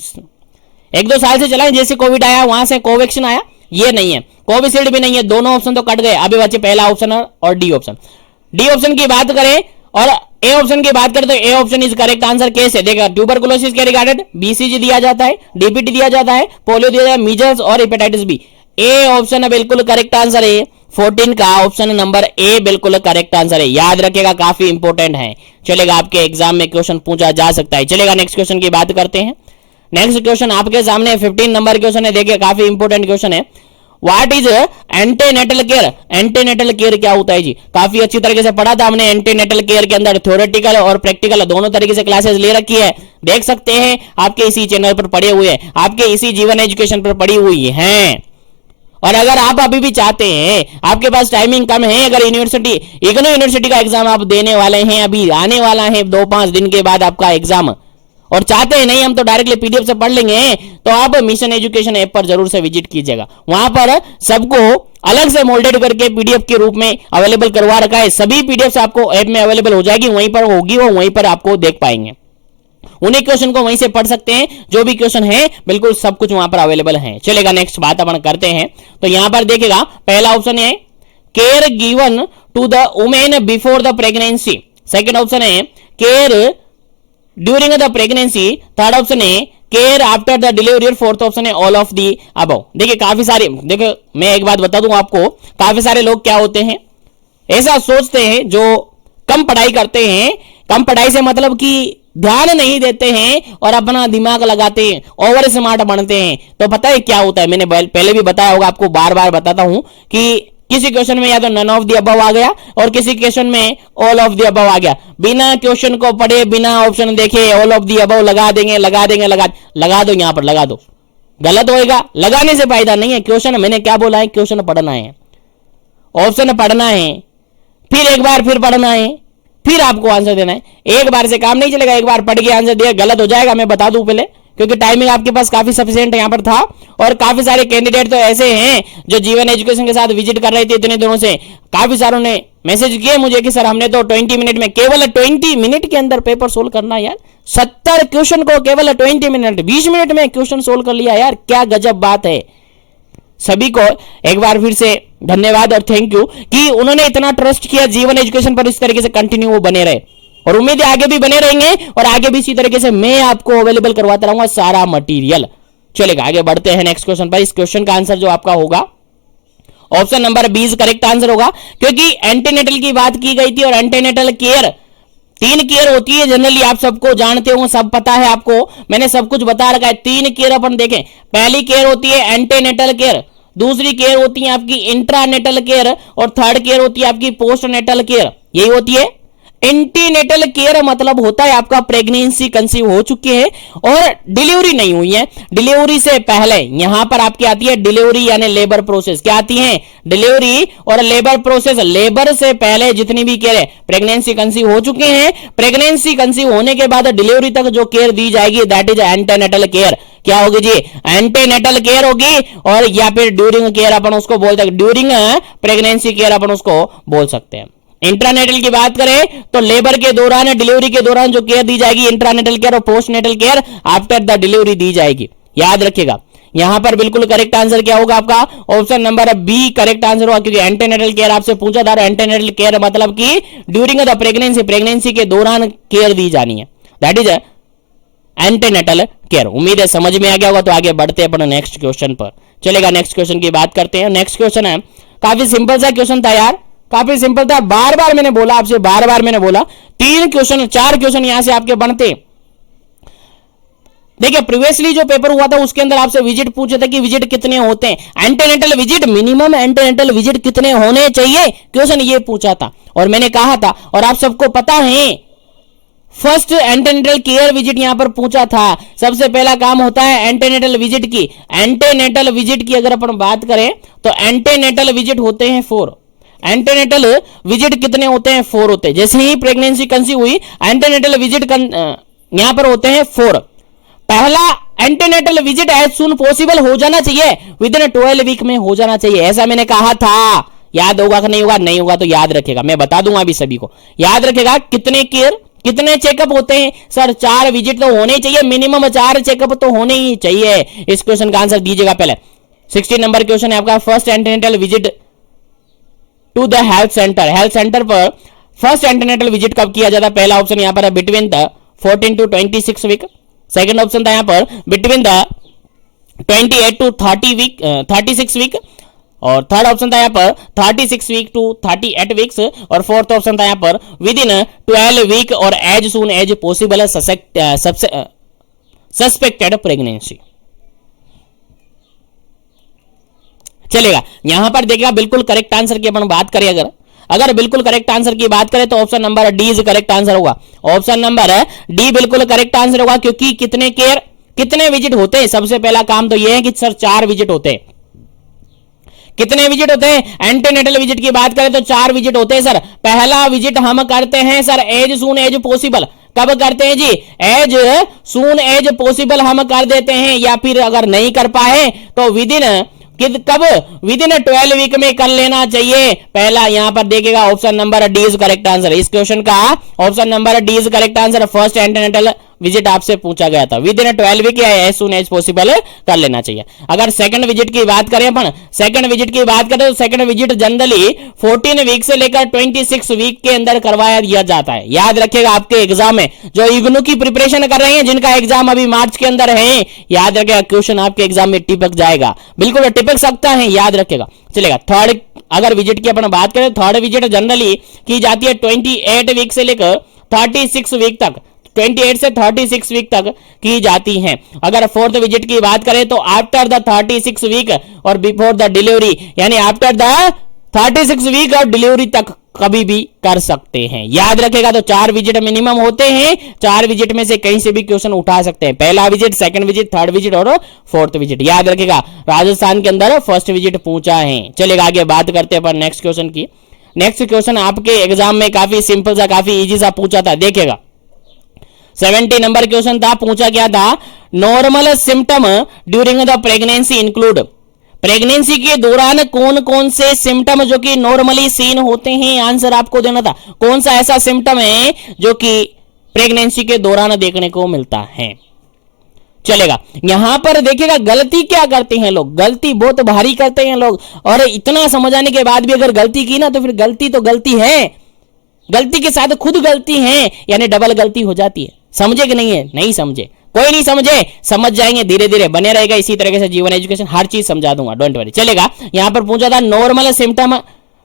1-2 साल से चला है, जैसे कोविड आया वहां से कोवैक्सीन आया, ये नहीं है। कोविशील्ड भी नहीं है, दोनों ऑप्शन तो कट गए, अभी बचे पहला ऑप्शन और डी ऑप्शन। डी ऑप्शन की बात करें और ए ऑप्शन की बात करें तो A option is correct answer. कैसे देखा? ट्यूबरकुलोसिस के रिगार्डेड बीसीजी दिया जाता है, डीपीटी दिया जाता है, पोलियो दिया जाता है, मीजल्स और हेपेटाइटिस बी। ए ऑप्शन बिल्कुल करेक्ट आंसर है। 14 का ऑप्शन नंबर ए बिल्कुल करेक्ट आंसर है, याद रखिएगा, काफी इंपोर्टेंट है। चलेगा, आपके एग्जाम में क्वेश्चन पूछा जा सकता है। चलेगा, नेक्स्ट क्वेश्चन की बात करते हैं। नेक्स्ट क्वेश्चन आपके सामने 15 नंबर क्वेश्चन है। देखिए, काफी इंपोर्टेंट क्वेश्चन है। What is antenatal care? Antenatal care क्या होता है जी? काफी अच्छी तरीके से पढ़ा था हमने एंटीनेटल केयर के अंदर, थ्योरेटिकल और प्रैक्टिकल दोनों तरीके से क्लासेस ले रखी है, देख सकते हैं, आपके इसी चैनल पर पढ़े हुए हैं, आपके इसी जीवन एजुकेशन पर पढ़ी हुई है। और अगर आप अभी भी चाहते हैं, आपके पास टाइमिंग कम है, अगर यूनिवर्सिटी इग्नू यूनिवर्सिटी का एग्जाम आप देने वाले हैं, अभी आने वाला है 2-5 दिन के बाद आपका एग्जाम, और चाहते हैं नहीं हम तो डायरेक्टली पीडीएफ से पढ़ लेंगे, तो आप मिशन एजुकेशन ऐप पर जरूर से विजिट कीजिएगा। वहां पर सबको अलग से मोल्डेड करके पीडीएफ के रूप में अवेलेबल करवा रखा है। सभी पीडीएफ आपको ऐप में अवेलेबल हो जाएगी, वहीं पर होगी, वो वहीं पर आपको देख पाएंगे। उन्हीं क्वेश्चन को वहीं से पढ़ सकते हैं, जो भी क्वेश्चन है बिल्कुल सब कुछ वहां पर अवेलेबल है। चलेगा, नेक्स्ट बात अपन करते हैं। तो यहां पर देखिएगा, पहला ऑप्शन है care given to the women before the pregnancy. Second option है care during the pregnancy. Third option है care after the delivery. Fourth option है ऑल ऑफ दी अबव। देखिए, काफी सारे, देखो मैं एक बात बता दूं आपको, काफी सारे लोग क्या होते हैं, ऐसा सोचते हैं, जो कम पढ़ाई करते हैं, कम पढ़ाई से मतलब कि ध्यान नहीं देते हैं और अपना दिमाग लगाते हैं, ओवर स्मार्ट बनते हैं। तो पता है क्या होता है, मैंने पहले भी बताया होगा आपको, बार बार बताता हूं कि किसी क्वेश्चन में या तो नन ऑफ द अबव आ गया और किसी क्वेश्चन में ऑल ऑफ द अबव आ गया। बिना क्वेश्चन को पढ़े बिना ऑप्शन देखे ऑल ऑफ द अबव लगा देंगे, लगा देंगे, लगा दो, यहां पर लगा दो, गलत होएगा, लगाने से फायदा नहीं है। क्वेश्चन मैंने क्या बोला है, क्वेश्चन पढ़ना है, ऑप्शन पढ़ना है, फिर एक बार फिर पढ़ना है, फिर आपको आंसर देना है। एक बार से काम नहीं चलेगा, एक बार पढ़ के आंसर दिया गलत हो जाएगा, मैं बता दूं पहले, क्योंकि टाइमिंग आपके पास काफी सफिशिएंट यहां पर था और काफी सारे कैंडिडेट तो ऐसे हैं जो जीवन एजुकेशन के साथ विजिट कर रहे थे इतने दिनों से। काफी सारों ने मैसेज किए मुझे कि सर हमने तो 20 मिनट में, केवल 20 मिनट के अंदर पेपर सोल्व करना यार, 70 क्वेश्चन को केवल 20 मिनट, 20 मिनट में क्वेश्चन सोल्व कर लिया यार, क्या गजब बात है। सभी को एक बार फिर से धन्यवाद और थैंक यू कि उन्होंने इतना ट्रस्ट किया जीवन एजुकेशन पर, इस तरीके से कंटिन्यू वो बने रहे और उम्मीद है आगे भी बने रहेंगे और आगे भी इसी तरीके से मैं आपको अवेलेबल करवाता रहूंगा सारा मटेरियल। चलेगा, आगे बढ़ते हैं नेक्स्ट क्वेश्चन पर। इस क्वेश्चन का आंसर जो आपका होगा ऑप्शन नंबर 20 करेक्ट आंसर होगा, क्योंकि एंटीनेटल की बात की गई थी और एंटीनेटल केयर 3 केयर होती है जनरली, आप सबको जानते हो, सब पता है आपको, मैंने सब कुछ बता रखा है। 3 केयर अपन देखें, पहली केयर होती है एंटीनेटल केयर, दूसरी केयर होती है आपकी इंट्रानेटल केयर और थर्ड केयर होती है आपकी पोस्टनेटल केयर। यही होती है एंटीनेटल केयर, मतलब होता है आपका प्रेगनेंसी कंसीव हो चुकी है और डिलीवरी नहीं हुई है, डिलीवरी से पहले यहां पर आपकी आती है डिलीवरी यानी लेबर प्रोसेस। क्या आती है, डिलीवरी और लेबर प्रोसेस। लेबर से पहले जितनी भी केयर है, प्रेगनेंसी कंसीव हो चुके हैं, प्रेगनेंसी कंसीव होने के बाद डिलीवरी तक जो केयर दी जाएगी दैट इज एंटीनेटल केयर। क्या होगी जी, एंटीनेटल केयर होगी, और या फिर ड्यूरिंग केयर अपन उसको बोलते हैं, ड्यूरिंग प्रेगनेंसी केयर अपन उसको बोल सकते हैं। इंट्रानेटल की बात करें तो लेबर के दौरान, डिलीवरी के दौरान जो केयर दी जाएगी इंट्रानेटल केयर, और postnatal care after the delivery दी जाएगी। याद रखिएगा, यहां पर बिल्कुल करेक्ट आंसर क्या होगा आपका, option number B correct answer होगा, क्योंकि एंटीनेटल केयर आपसे पूछा था। एंटीनेटल केयर मतलब कि ड्यूरिंग द प्रेगनेंसी, प्रेगनेंसी के दौरान केयर दी जानी है, दैट इज एंटीनेटल केयर। उम्मीद है समझ में आ गया होगा। तो आगे बढ़ते हैं अपन नेक्स्ट क्वेश्चन पर। चलेगा, नेक्स्ट क्वेश्चन की बात करते हैं। नेक्स्ट क्वेश्चन है, काफी सिंपल सा क्वेश्चन था यार, काफी सिंपल था, बार बार मैंने बोला आपसे, बार बार मैंने बोला 3 क्वेश्चन 4 क्वेश्चन यहां से आपके बनते। देखिए प्रीवियसली जो पेपर हुआ था उसके अंदर आपसे विजिट पूछे थे कि विजिट कितने होते हैं, antenatal visit, minimum antenatal visit कितने होने चाहिए, क्वेश्चन ये पूछा था और मैंने कहा था, और आप सबको पता है फर्स्ट एंटीनेटल केयर विजिट यहां पर पूछा था। सबसे पहला काम होता है एंटीनेटल विजिट की। एंटीनेटल विजिट की अगर अपन बात करें तो एंटीनेटल विजिट होते हैं 4। एंटीनेटल विजिट कितने होते हैं, 4 होते हैं। जैसे ही प्रेगनेंसी कंसीव हुई एंटीनेटल विजिट यहां पर होते हैं 4। पहला antenatal visit as soon possible हो जाना चाहिए, विद इन 12 वीक में हो जाना चाहिए, ऐसा मैंने कहा था। याद होगा कि नहीं होगा, नहीं होगा तो याद रखेगा, मैं बता दूंगा अभी सभी को। याद रखेगा कितने केयर, कितने चेकअप होते हैं सर, 4 विजिट तो होने चाहिए, मिनिमम 4 चेकअप तो होने ही चाहिए। इस क्वेश्चन का आंसर दीजिएगा पहले। 16 नंबर क्वेश्चन है आपका, first antenatal visit to the health centre. Health centre पर फर्स्ट एंटीनेटल विजिट कब किया जाता है? पहला ऑप्शन यहां पर है between the 14 to 26 week. Second option था यहां पर बिटवीन द 28 टू 36 वीक, और थर्ड ऑप्शन था यहां पर 36 वीक टू 38 वीक्स, और फोर्थ ऑप्शन था यहां पर विद इन 12 वीक और as soon as possible suspected pregnancy. चलेगा, यहां पर देखिएगा बिल्कुल करेक्ट आंसर की अपन बात करें, अगर बिल्कुल करेक्ट आंसर की बात करें तो option number D is correct answer होगा। ऑप्शन नंबर डी बिल्कुल करेक्ट आंसर होगा, क्योंकि कितने केयर, कितने विजिट होते हैं, सबसे पहला काम तो यह है कि सर 4 विजिट होते हैं। कितने विजिट होते हैं? एंटीनेटल विजिट की बात करें तो 4 विजिट होते हैं सर। पहला विजिट हम करते हैं sir as soon as possible. कब करते हैं जी? एज सून एज पॉसिबल हम कर देते हैं, या फिर अगर नहीं कर पाए तो विद इन कब, विद इन 12 वीक में कर लेना चाहिए। पहला यहां पर देखिएगा option number D is correct answer. इस क्वेश्चन का option number D is correct answer. First antenatal visit आपसे पूछा गया था, विद इन 12 वीक या एज सून एज पॉसिबल कर लेना चाहिए। अगर सेकंड विजिट की बात करें अपन, सेकंड विजिट की बात करें तो सेकंड विजिट जनरली 14 वीक से लेकर 26 वीक के अंदर करवाया दिया जाता है। याद रखिएगा, आपके एग्जाम में जो इग्नू की प्रिपरेशन कर रहे हैं, जिनका एग्जाम अभी मार्च के अंदर है, याद रखिएगा क्वेश्चन आपके एग्जाम में टिपक जाएगा, बिल्कुल टिपक सकता है, याद रखिएगा। चलेगा, थर्ड अगर विजिट की अपन बात करें, थर्ड विजिट जनरली की जाती है 28 वीक से लेकर 36 वीक तक, 28 से 36 वीक तक की जाती हैं। अगर फोर्थ विजिट की बात करें तो आफ्टर द 36 वीक और बिफोर द डिलीवरी, यानी आफ्टर द 36 वीक और डिलीवरी तक कभी भी कर सकते हैं। याद रखेगा तो 4 विजिट मिनिमम होते हैं, 4 विजिट में से कहीं से भी क्वेश्चन उठा सकते हैं, पहला visit, second visit, third visit और फोर्थ विजिट। याद रखेगा राजस्थान के अंदर फर्स्ट विजिट पूछा है। चलेगा आगे बात करते हैं पर नेक्स्ट क्वेश्चन की। नेक्स्ट क्वेश्चन आपके एग्जाम में काफी सिंपल सा, काफी इजी सा पूछा था, देखेगा 70 नंबर क्वेश्चन था। पूछा क्या था, normal symptom during the pregnancy include, pregnancy के दौरान कौन कौन से सिम्टम जो कि नॉर्मली सीन होते हैं, आंसर आपको देना था। कौन सा ऐसा सिम्टम है जो कि प्रेगनेंसी के दौरान देखने को मिलता है। चलेगा यहां पर देखिएगा गलती क्या करते हैं लोग, गलती बहुत भारी करते हैं लोग, और इतना समझाने के बाद भी अगर गलती की ना तो फिर गलती तो गलती है, गलती के साथ खुद गलती है, यानी डबल गलती हो जाती है। समझे कि नहीं है? नहीं समझे, कोई नहीं समझे, समझ जाएंगे धीरे धीरे, बने रहेगा इसी तरीके से जीवन एजुकेशन, हर चीज समझा दूंगा, डोंट वरी। चलेगा यहां पर पूछा था normal symptom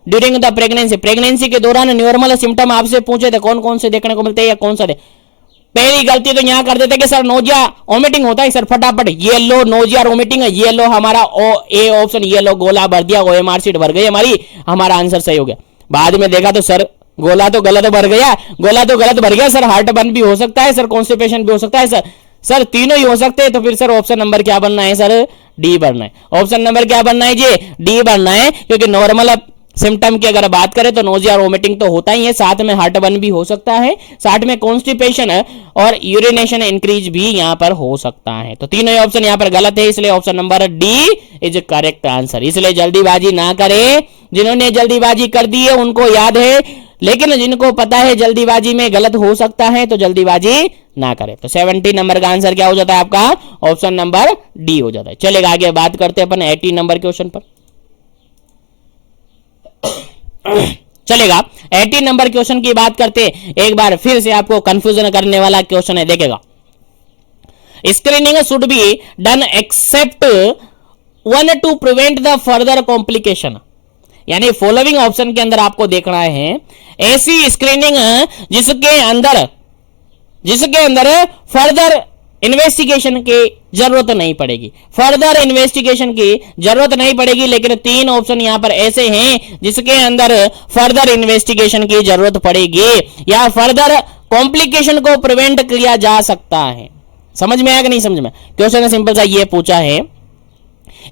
during the pregnancy, pregnancy के दौरान नॉर्मल सिम्टम आपसे पूछे थे कौन कौन से देखने को मिलते हैं या कौन सा दे। पहली गलती तो यहां कर देते कि सर नोजिया वोमिटिंग होता है, सर फटाफट ये लो नोजिया वोमिटिंग, ये लो हमारा ए ऑप्शन, ये लो गोला भर दिया, ओएमआर सीट भर गई हमारी, हमारा आंसर सही हो गया। बाद में देखा तो सर गोला तो गलत भर गया, गोला तो गलत भर गया सर, हार्ट बर्न भी हो सकता है सर, कॉन्स्टिपेशन भी हो सकता है सर, सर तीनों ही हो सकते हैं, तो फिर सर ऑप्शन नंबर क्या बनना है सर, डी बनना है। ऑप्शन नंबर क्या बनना है जी, डी बनना है, क्योंकि नॉर्मल सिम्टम की अगर बात करें तो नोजिया और वोमिटिंग तो होता ही है, साथ में हार्ट बर्न भी हो सकता है, साथ में कॉन्स्टिपेशन और यूरिनेशन इंक्रीज भी यहां पर हो सकता है। तो तीनों ऑप्शन यहां पर गलत है, इसलिए option number D is correct answer. इसलिए जल्दीबाजी ना करें, जिन्होंने जल्दीबाजी कर दी है उनको याद है, लेकिन जिनको पता है जल्दीबाजी में गलत हो सकता है तो जल्दीबाजी ना करें। तो 70 नंबर का आंसर क्या हो जाता है आपका, ऑप्शन नंबर डी हो जाता है। चलेगा आगे बात करते हैं अपन 80 नंबर क्वेश्चन पर। चलेगा 80 नंबर क्वेश्चन की बात करते हैं, एक बार फिर से आपको कंफ्यूजन करने वाला क्वेश्चन है, देखेगा screening should be done except one two prevent the further complication, यानी फॉलोइंग ऑप्शन के अंदर आपको देखना है ऐसी स्क्रीनिंग जिसके अंदर फर्दर इन्वेस्टिगेशन की जरूरत नहीं पड़ेगी, फर्दर इन्वेस्टिगेशन की जरूरत नहीं पड़ेगी, लेकिन 3 ऑप्शन यहां पर ऐसे हैं जिसके अंदर फर्दर इन्वेस्टिगेशन की जरूरत पड़ेगी या फर्दर कॉम्प्लिकेशन को प्रिवेंट किया जा सकता है। समझ में आया कि नहीं समझ में? क्वेश्चन सिंपल सा ये पूछा है,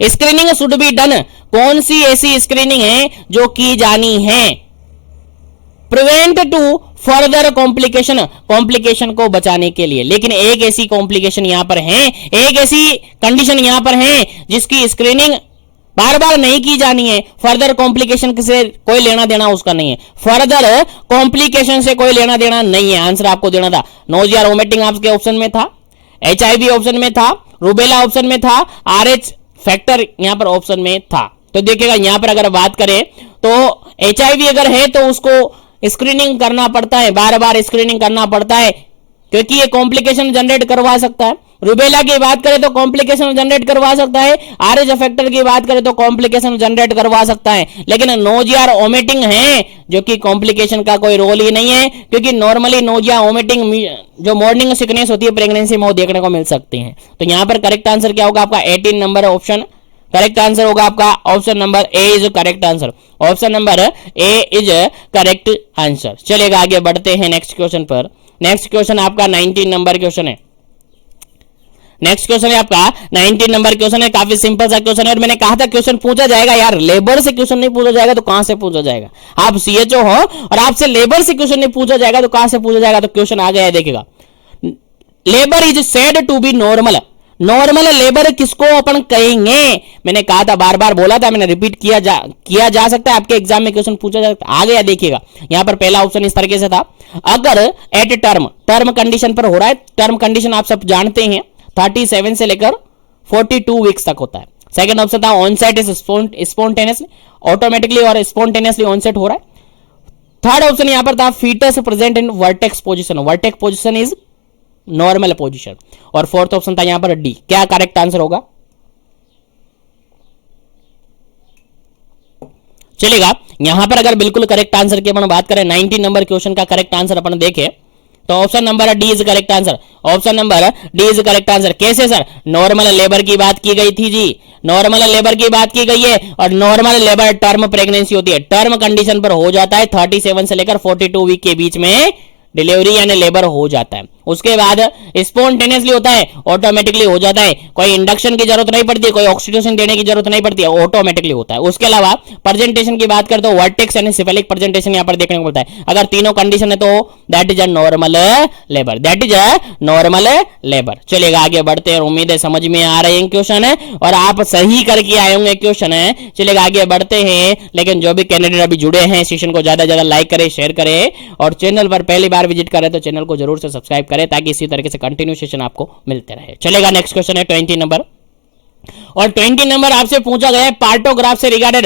स्क्रीनिंग शुड बी डन, कौन सी ऐसी स्क्रीनिंग है जो की जानी है prevent to further complication, complication को बचाने के लिए, लेकिन एक ऐसी कॉम्प्लिकेशन यहां पर है, एक ऐसी कंडीशन यहां पर है जिसकी स्क्रीनिंग बार बार नहीं की जानी है, फर्दर कॉम्प्लिकेशन से कोई लेना देना उसका नहीं है, फर्दर कॉम्प्लिकेशन से कोई लेना देना नहीं है। आंसर आपको देना था, नोजिया वोमिटिंग आपके ऑप्शन में था, HIV ऑप्शन में था, रूबेला ऑप्शन में था, RH फैक्टर यहां पर ऑप्शन में था। तो देखिएगा यहां पर अगर बात करें तो HIV अगर है तो उसको स्क्रीनिंग करना पड़ता है, बार बार स्क्रीनिंग करना पड़ता है क्योंकि ये कॉम्प्लिकेशन जनरेट करवा सकता है। रूबेला की बात करें तो कॉम्प्लिकेशन जनरेट करवा सकता है, RH फैक्टर की बात करें तो कॉम्प्लिकेशन जनरेट करवा सकता है, लेकिन नोजिया और वोमिटिंग है जो कि कॉम्प्लिकेशन का कोई रोल ही नहीं है, क्योंकि नॉर्मली नोजिया वोमिटिंग जो मॉर्निंग सिकनेस होती है प्रेगनेंसी में वो देखने को मिल सकती है। तो यहां पर करेक्ट आंसर क्या होगा आपका 18 नंबर ऑप्शन करेक्ट आंसर होगा आपका, option number A is correct answer, option number A is correct answer. चलेगा आगे बढ़ते हैं नेक्स्ट क्वेश्चन पर। नेक्स्ट क्वेश्चन आपका 19 नंबर क्वेश्चन है, नेक्स्ट क्वेश्चन है आपका 19 नंबर क्वेश्चन है, काफी सिंपल सा क्वेश्चन है, और मैंने कहा था क्वेश्चन पूछा जाएगा यार, लेबर से क्वेश्चन नहीं पूछा जाएगा तो कहां से पूछा जाएगा, आप CHO हो और आपसे लेबर से क्वेश्चन नहीं पूछा जाएगा तो कहां से पूछा जाएगा। तो क्वेश्चन आ गया है, देखिएगा labour is said to be normal, normal labour किसको अपन कहेंगे, मैंने कहा था, बार बार बोला था, मैंने रिपीट किया जा सकता है, आपके एग्जाम में क्वेश्चन पूछा जा सकता है। आ गया देखिएगा, यहां पर पहला ऑप्शन इस तरीके से था, अगर एट टर्म कंडीशन पर हो रहा है, टर्म कंडीशन आप सब जानते हैं 37 से लेकर 42 वीक्स तक होता है। सेकंड ऑप्शन था ऑनसेट इज स्पॉन्टेनियसली, ऑटोमेटिकली और स्पॉन्टेनियसली ऑनसेट हो रहा है। थर्ड ऑप्शन यहां पर था foetus present in vertex position, vertex position is normal position, और फोर्थ ऑप्शन था यहां पर डी। क्या करेक्ट आंसर होगा? चलेगा यहां पर अगर बिल्कुल करेक्ट आंसर की अपन बात करें 19 नंबर क्वेश्चन का करेक्ट आंसर अपन देखें तो option number D is correct answer. Option number D is correct answer. कैसे सर? नॉर्मल लेबर की बात की गई थी जी, नॉर्मल लेबर की बात की गई है, और नॉर्मल लेबर टर्म प्रेगनेंसी होती है, टर्म कंडीशन पर हो जाता है 37 से लेकर 42 वीक के बीच में डिलीवरी यानी लेबर हो जाता है। उसके बाद स्पॉन्टेनियसली होता है, ऑटोमेटिकली हो जाता है, कोई इंडक्शन की जरूरत नहीं पड़ती, कोई ऑक्सीडेशन देने की जरूरत नहीं पड़ती है, ऑटोमेटिकली होता है। उसके अलावा प्रेजेंटेशन की बात करते हो वर्टेक्स यानी सिफेलिक प्रेजेंटेशन यहां पर देखने को मिलता है। अगर तीनों कंडीशन है तो that is a normal labour, that is a normal labour. चलिएगा आगे बढ़ते हैं, उम्मीद है समझ में आ रहे हैं क्वेश्चन है और आप सही करके आए होंगे क्वेश्चन है। चलिएगा आगे बढ़ते हैं, लेकिन जो भी कैंडिडेट अभी जुड़े हैं सेशन को ज्यादा ज्यादा लाइक करें, शेयर करें, और चैनल पर पहली बार विजिट करें तो चैनल को जरूर से सब्सक्राइब करें ताकि इसी तरीके से कंटिन्यू सेशन आपको मिलते रहे। चलेगा नेक्स्ट क्वेश्चन है 20 नंबर, और 20 नंबर आपसे पूछा गया है पार्टोग्राफ से regarded.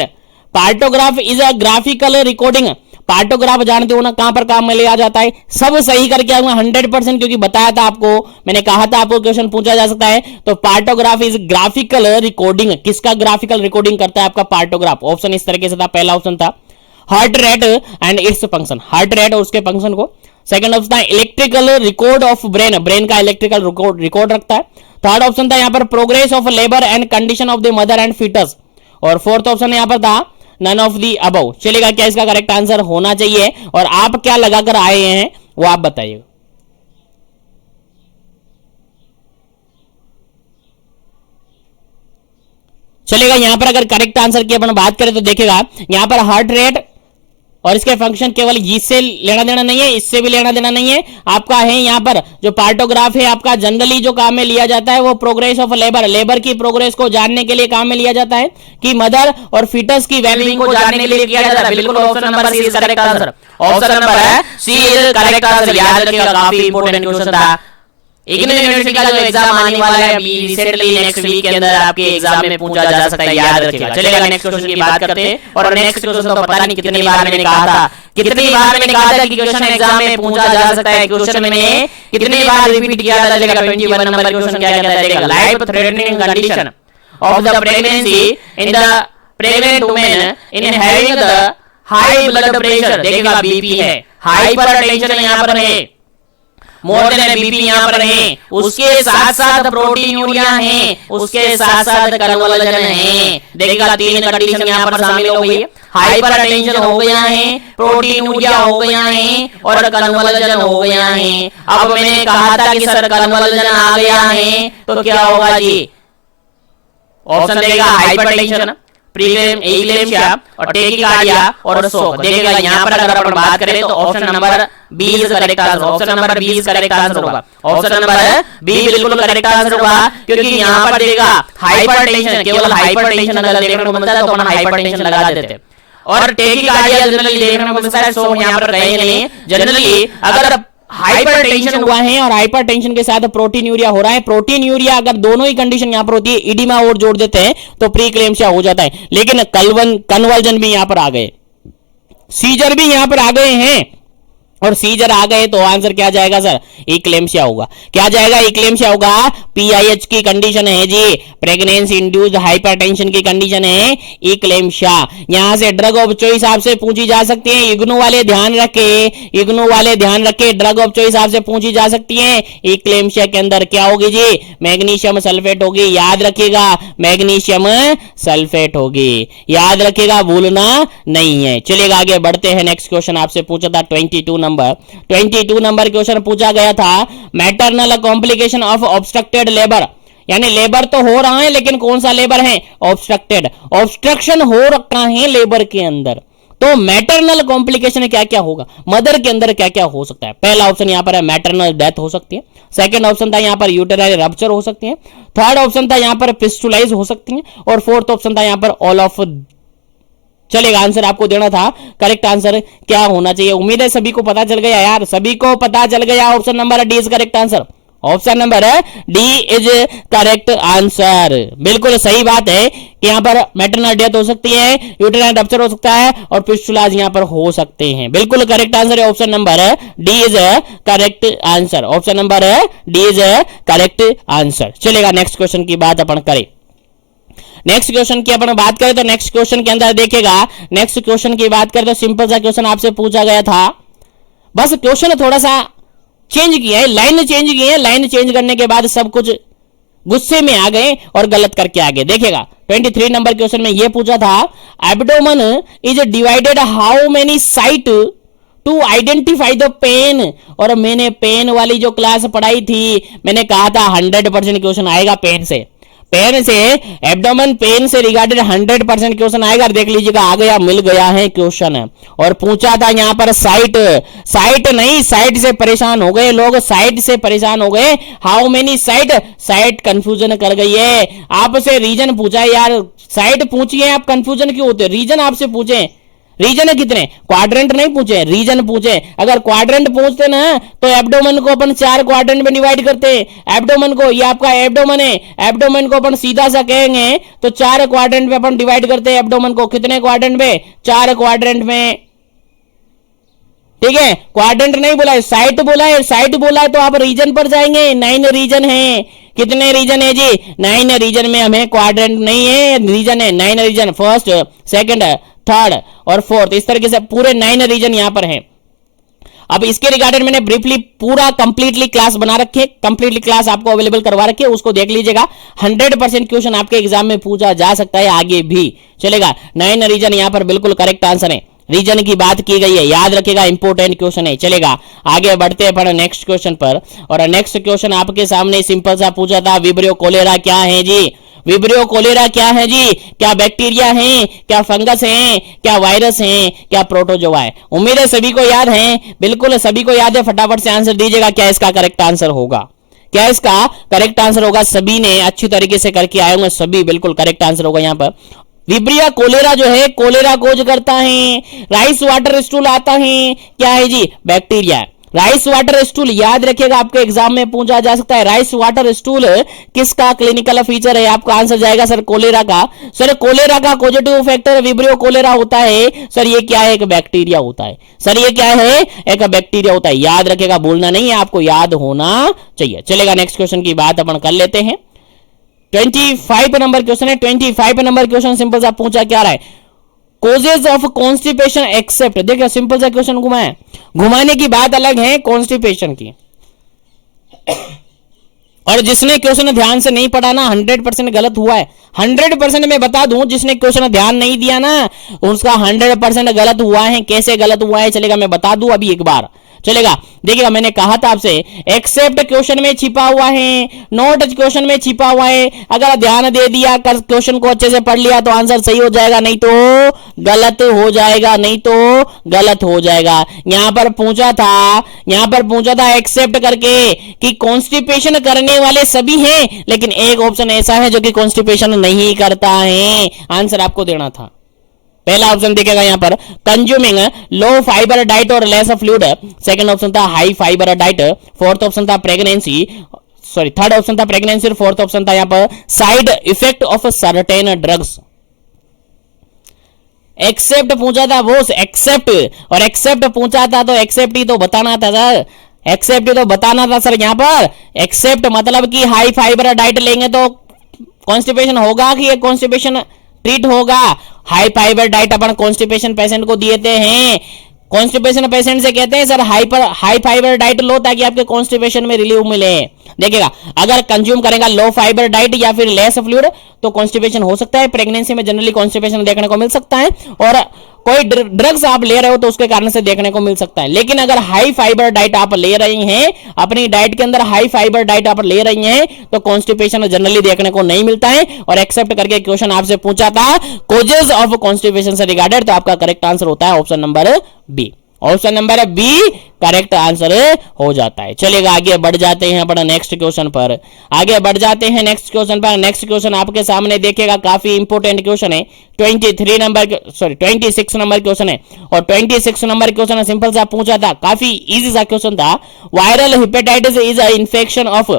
Partograph is a graphical recording. Partograph जानते हो ना कहां पर काम में लिया जाता है? सब सही करके आऊंगा 100%, क्योंकि बताया था आपको, मैंने कहा था आपको क्वेश्चन पूछा जा सकता है। तो पार्टोग्राफ इज ग्राफिकल रिकॉर्डिंग। किसका ग्राफिकल रिकॉर्डिंग करता है आपका पार्टोग्राफ? ऑप्शन इस तरीके से था, पहला ऑप्शन था heart rate and its function, heart rate और उसके फंक्शन को। सेकंड ऑप्शन था electrical record of brain, brain का इलेक्ट्रिकल रिकॉर्ड रखता है। थर्ड ऑप्शन था यहां पर progress of labour and condition of the mother and foetus, और फोर्थ ऑप्शन यहां पर था नन ऑफ दी अबव। चलेगा, क्या इसका करेक्ट आंसर होना चाहिए और आप क्या लगाकर आए हैं वो आप बताइएगा। चलेगा, यहां पर अगर करेक्ट आंसर की अपन बात करें तो देखिएगा यहां पर हार्ट रेट और इसके फंक्शन केवल इससे लेना देना नहीं है, इससे भी लेना देना नहीं है आपका है। यहां पर जो पार्टोग्राफ है आपका जनरली जो काम में लिया जाता है वो प्रोग्रेस ऑफ लेबर, लेबर की प्रोग्रेस को जानने के लिए काम में लिया जाता है, कि मदर और फीटस की वेलबींग को जानने के लिए किया जाता है। बिल्कुल option number C is correct answer. Option number C is correct answer. याद रखिएगा, काफी इंपॉर्टेंट क्वेश्चन था। इग्नू यूनिवर्सिटी का जो एग्जाम आने वाला है अभी रिसेंटली नेक्स्ट वीक के अंदर आपके एग्जाम में पूछा जा सकता है, याद रखिएगा। चलेगा नेक्स्ट क्वेश्चन की बात करते हैं, और नेक्स्ट क्वेश्चन तो पता नहीं कितनी बार मैंने कहा था, कितनी बार मैंने कहा था कि क्वेश्चन एग्जाम में पूछा जा सकता है। क्वेश्चन मैंने कितनी बार रिपीट किया था। चलेगा 21 नंबर क्वेश्चन क्या कहता है, देखिएगा life threatening condition of the pregnancy in the pregnant women in having the high blood pressure. देखिएगा बीपी है, हाइपरटेंशन यहां पर है, मोर देन बीपी यहां पर है, उसके साथ साथ प्रोटीनूरिया है, उसके साथ साथ कन्वर्जन है। देखिएगा तीन कंडीशन यहां पर शामिल हो गई है, हाइपरटेंशन हो गया है, प्रोटीनूरिया हो गया है और कन्वर्जन हो गया है। अब मैंने कहा था कि सर कन्वर्जन आ गया है तो क्या होगा जी? ऑप्शन देगा हाइपरटेंशन, प्रीक्लेम्शिया और टेकिकार्डिया और शोक। देखिएगा यहां पर अगर अपन बात करें तो option number B is correct answer. Option number B is correct answer होगा। ऑप्शन नंबर बी बिल्कुल करेक्ट आंसर होगा, क्योंकि यहां पर देखिएगा हाइपरटेंशन, केवल हाइपरटेंशन अगर देखने को मिलता है तो अपन हाइपरटेंशन लगा देते, और टेकिकार्डिया जनरली देखने को मिलता है, शोक यहां पर कहीं नहीं। जनरली अगर हाइपरटेंशन हुआ है और हाइपरटेंशन के साथ प्रोटीनूरिया हो रहा है, प्रोटीनूरिया अगर दोनों ही कंडीशन यहां पर होती है, इडिमा और जोड़ देते हैं तो प्रीक्लेम्शिया हो जाता है। लेकिन कन्वर्जन भी यहां पर आ गए, सीजर भी यहां पर आ गए हैं, और सीजर आ गए तो आंसर क्या जाएगा सर? इक्लेम्शिया होगा। क्या जाएगा? इक्लेम्शिया होगा। पीआईएच की कंडीशन है जी, प्रेगनेंसी इंड्यूस्ड हाइपरटेंशन की कंडीशन है इक्लेम्शिया। यहां से ड्रग ऑफ चॉइस आपसे पूछी जा सकती है, इग्नू वाले ध्यान रखे, इग्नू वाले ध्यान रखे, ड्रग ऑफ चॉइस आपसे पूछी जा सकती है। इक्लेम्शिया के अंदर क्या होगी जी? मैग्नीशियम सल्फेट होगी, याद रखिएगा, मैग्नीशियम सल्फेट होगी, याद रखिएगा, भूलना नहीं है। चलिएगा आगे बढ़ते हैं, नेक्स्ट क्वेश्चन आपसे पूछा था 22 नंबर क्वेश्चन पूछा गया था, maternal complication of obstructed labour, यानी लेबर तो हो रहा है लेकिन कौन सा लेबर है? ऑब्स्ट्रक्टेड, ऑब्स्ट्रक्शन हो रखा है लेबर के अंदर। तो मैटरनल कॉम्प्लिकेशन क्या क्या होगा, मदर के अंदर क्या क्या हो सकता है? पहला ऑप्शन यहां पर है मैटरनल डेथ हो सकती है, सेकंड ऑप्शन था यहां पर यूटेराइन रप्चर हो सकती है, थर्ड ऑप्शन था यहां पर फिस्टुलाइज हो सकती है, और फोर्थ ऑप्शन था यहां पर ऑल ऑफ। चलेगा, आंसर आपको देना था, करेक्ट आंसर क्या होना चाहिए? उम्मीद है सभी को पता चल गया यार, सभी को पता चल गया। Option number D is correct answer. Option number D is correct answer. बिल्कुल सही बात है कि यहां पर मैटरनल डेथ हो सकती है, यूटेराइन रप्चर हो सकता है और फिस्टुलाज यहां पर हो सकते हैं। बिल्कुल करेक्ट आंसर है option number D is correct answer. Option number D is correct answer. चलेगा, नेक्स्ट क्वेश्चन की बात अपन करें। नेक्स्ट क्वेश्चन की अपन बात करें तो नेक्स्ट क्वेश्चन के अंदर देखिएगा, नेक्स्ट क्वेश्चन की बात करें तो सिंपल सा क्वेश्चन आपसे पूछा गया था, बस क्वेश्चन थोड़ा सा चेंज किया है, लाइन चेंज की है, लाइन चेंज करने के बाद सब कुछ गुस्से में आ गए और गलत करके आ गए। देखिएगा 23 नंबर क्वेश्चन में ये पूछा था, abdomen is divided how many site to identify the pain. और मैंने पेन वाली जो क्लास पढ़ाई थी, मैंने कहा था 100% क्वेश्चन आएगा पेन से, पेन से, एब्डोमेन पेन से रिगार्डेड 100% क्वेश्चन आएगा। देख लीजिएगा आ गया, मिल गया है क्वेश्चन। और पूछा था यहां पर साइट, साइट नहीं, साइट से परेशान हो गए लोग, साइट से परेशान हो गए। How many site, site confusion कर गई है। आपसे रीजन पूछा है यार, साइट पूछिए आप, कंफ्यूजन क्यों होते, रीजन आपसे पूछे, रीजन है कितने, क्वाड्रेंट नहीं पूछे, रीजन पूछे। अगर क्वाड्रेंट पूछते ना तो एब्डोमेन को अपन 4 क्वाड्रेंट में डिवाइड करते। एब्डोमेन को, ये आपका एब्डोमेन है, एब्डोमेन को अपन सीधा सा कहेंगे तो 4 क्वाड्रेंट में अपन डिवाइड करते हैं एब्डोमेन को। कितने क्वाड्रेंट में, 4 क्वाड्रेंट में, ठीक है। क्वाड्रेंट नहीं बोला है, साइट बोला है, साइट बोला है तो आप रीजन पर जाएंगे। 9 रीजन है, कितने रीजन है जी, 9 रीजन में हमें क्वाड्रेंट नहीं है, रीजन है 9 रीजन, फर्स्ट, सेकंड, थर्ड और फोर्थ, इस तरीके से पूरे 9 रीजन यहां पर हैं। अब इसके रिगार्डेड मैंने ब्रीफली पूरा कंप्लीटली क्लास बना रखी है, कंप्लीटली क्लास आपको अवेलेबल करवा रखी है, उसको देख लीजिएगा। 100% क्वेश्चन आपके एग्जाम में पूछा जा सकता है, आगे भी चलेगा। 9 रीजन यहां पर बिल्कुल करेक्ट आंसर है, रीजन की बात की गई है, याद रखिएगा, इंपोर्टेंट क्वेश्चन है। चलेगा आगे बढ़ते हैं पर नेक्स्ट क्वेश्चन पर। और नेक्स्ट क्वेश्चन आपके सामने सिंपल सा पूछा था, विब्रियो कोलेरा क्या है जी, विब्रियो कोलेरा क्या है जी, क्या बैक्टीरिया है, क्या फंगस है, क्या वायरस है, क्या प्रोटोजोआ है। उम्मीद है सभी को याद है, बिल्कुल सभी को याद है, फटाफट से आंसर दीजिएगा, क्या इसका करेक्ट आंसर होगा, क्या इसका करेक्ट आंसर होगा। सभी ने अच्छी तरीके से करके आए होंगे, सभी बिल्कुल करेक्ट आंसर होगा यहां पर। विब्रिया कोलेरा जो है, कोलेरा कोज करता है, राइस वाटर स्टूल आता है, क्या है जी, बैक्टीरिया है। राइस वाटर स्टूल याद रखिएगा, आपके एग्जाम में पूछा जा सकता है, राइस वाटर स्टूल किसका क्लिनिकल फीचर है, आपका आंसर जाएगा सर कोलेरा का। सर कोलेरा का पॉजिटिव फैक्टर विब्रियो कोलेरा होता है, सर ये क्या है, एक बैक्टीरिया होता है, सर ये क्या है, एक बैक्टीरिया होता है, याद रखिएगा, भूलना नहीं है, आपको याद होना चाहिए। चलेगा नेक्स्ट क्वेश्चन की बात अपन कर लेते हैं। 25 नंबर क्वेश्चन है, 25 नंबर क्वेश्चन सिंपल सा पूछा क्या रहा है, कोजेज ऑफ कॉन्स्टिपेशन एक्सेप्ट। देखिए सिंपल सा क्वेश्चन घुमाए, घुमाने की बात अलग है कॉन्स्टिपेशन की। और जिसने क्वेश्चन ध्यान से नहीं पढ़ा ना 100% गलत हुआ है, 100% मैं बता दूं, जिसने क्वेश्चन ध्यान नहीं दिया ना उसका 100% गलत हुआ है। कैसे गलत हुआ है चलेगा मैं बता दूं अभी एक बार, चलेगा। देखिएगा मैंने कहा था आपसे, एक्सेप्ट क्वेश्चन में छिपा हुआ है, नोट क्वेश्चन में छिपा हुआ है। अगर ध्यान दे दिया, क्वेश्चन को अच्छे से पढ़ लिया तो आंसर सही हो जाएगा, नहीं तो गलत हो जाएगा, नहीं तो गलत हो जाएगा। यहां पर पूछा था एक्सेप्ट करके कि कॉन्स्टिपेशन करने वाले सभी हैं, लेकिन एक ऑप्शन ऐसा है जो कि कॉन्स्टिपेशन नहीं करता है। आंसर आपको देना था, पहला ऑप्शन देखेगा यहां पर, कंज्यूमिंग लो फाइबर डाइट और लेस फ्लूइड। सेकंड ऑप्शन था high fibre diet. Fourth option था प्रेगनेंसी, सॉरी थर्ड ऑप्शन था प्रेगनेंसी और फोर्थ ऑप्शन था यहां पर side effect of certain drugs. Except पूछा था वो, एक्सेप्ट, और एक्सेप्ट पूछा था तो एक्सेप्ट ही तो बताना था सर, एक्सेप्ट ही तो बताना था सर। यहां पर एक्सेप्ट मतलब कि हाई फाइबर डाइट लेंगे तो कॉन्स्टिपेशन होगा कि ये कॉन्स्टिपेशन ट्रीट होगा। हाई फाइबर डाइट अपन कॉन्स्टिपेशन पेशेंट को देते हैं, कॉन्स्टिपेशन पेशेंट से कहते हैं सर हाई फाइबर डाइट लो ताकि आपके कॉन्स्टिपेशन में रिलीफ मिले। देखिएगा अगर कंज्यूम करेगा लो फाइबर डाइट या फिर लेस फ्लूइड तो कॉन्स्टिपेशन हो सकता है। प्रेगनेंसी में जनरली कॉन्स्टिपेशन देखने को मिल सकता है, और कोई ड्रग्स आप ले रहे हो तो उसके कारण से देखने को मिल सकता है। लेकिन अगर हाई फाइबर डाइट आप ले रही हैं, अपनी डाइट के अंदर हाई फाइबर डाइट आप ले रही हैं, तो कॉन्स्टिपेशन जनरली देखने को नहीं मिलता है। और एक्सेप्ट करके क्वेश्चन आपसे पूछा था कोजेस ऑफ कॉन्स्टिपेशन से रिगार्डेड, तो आपका करेक्ट आंसर होता है option number B. Option number B correct answer हो जाता है। चलिएगा आगे बढ़ जाते हैं अपना नेक्स्ट क्वेश्चन पर, आगे बढ़ जाते हैं नेक्स्ट क्वेश्चन पर। नेक्स्ट क्वेश्चन आपके सामने देखिएगा, काफी इंपोर्टेंट क्वेश्चन है। 26 नंबर क्वेश्चन है, और 26 नंबर क्वेश्चन सिंपल सा पूछा था, काफी इजी सा क्वेश्चन था। Viral hepatitis is a infection of,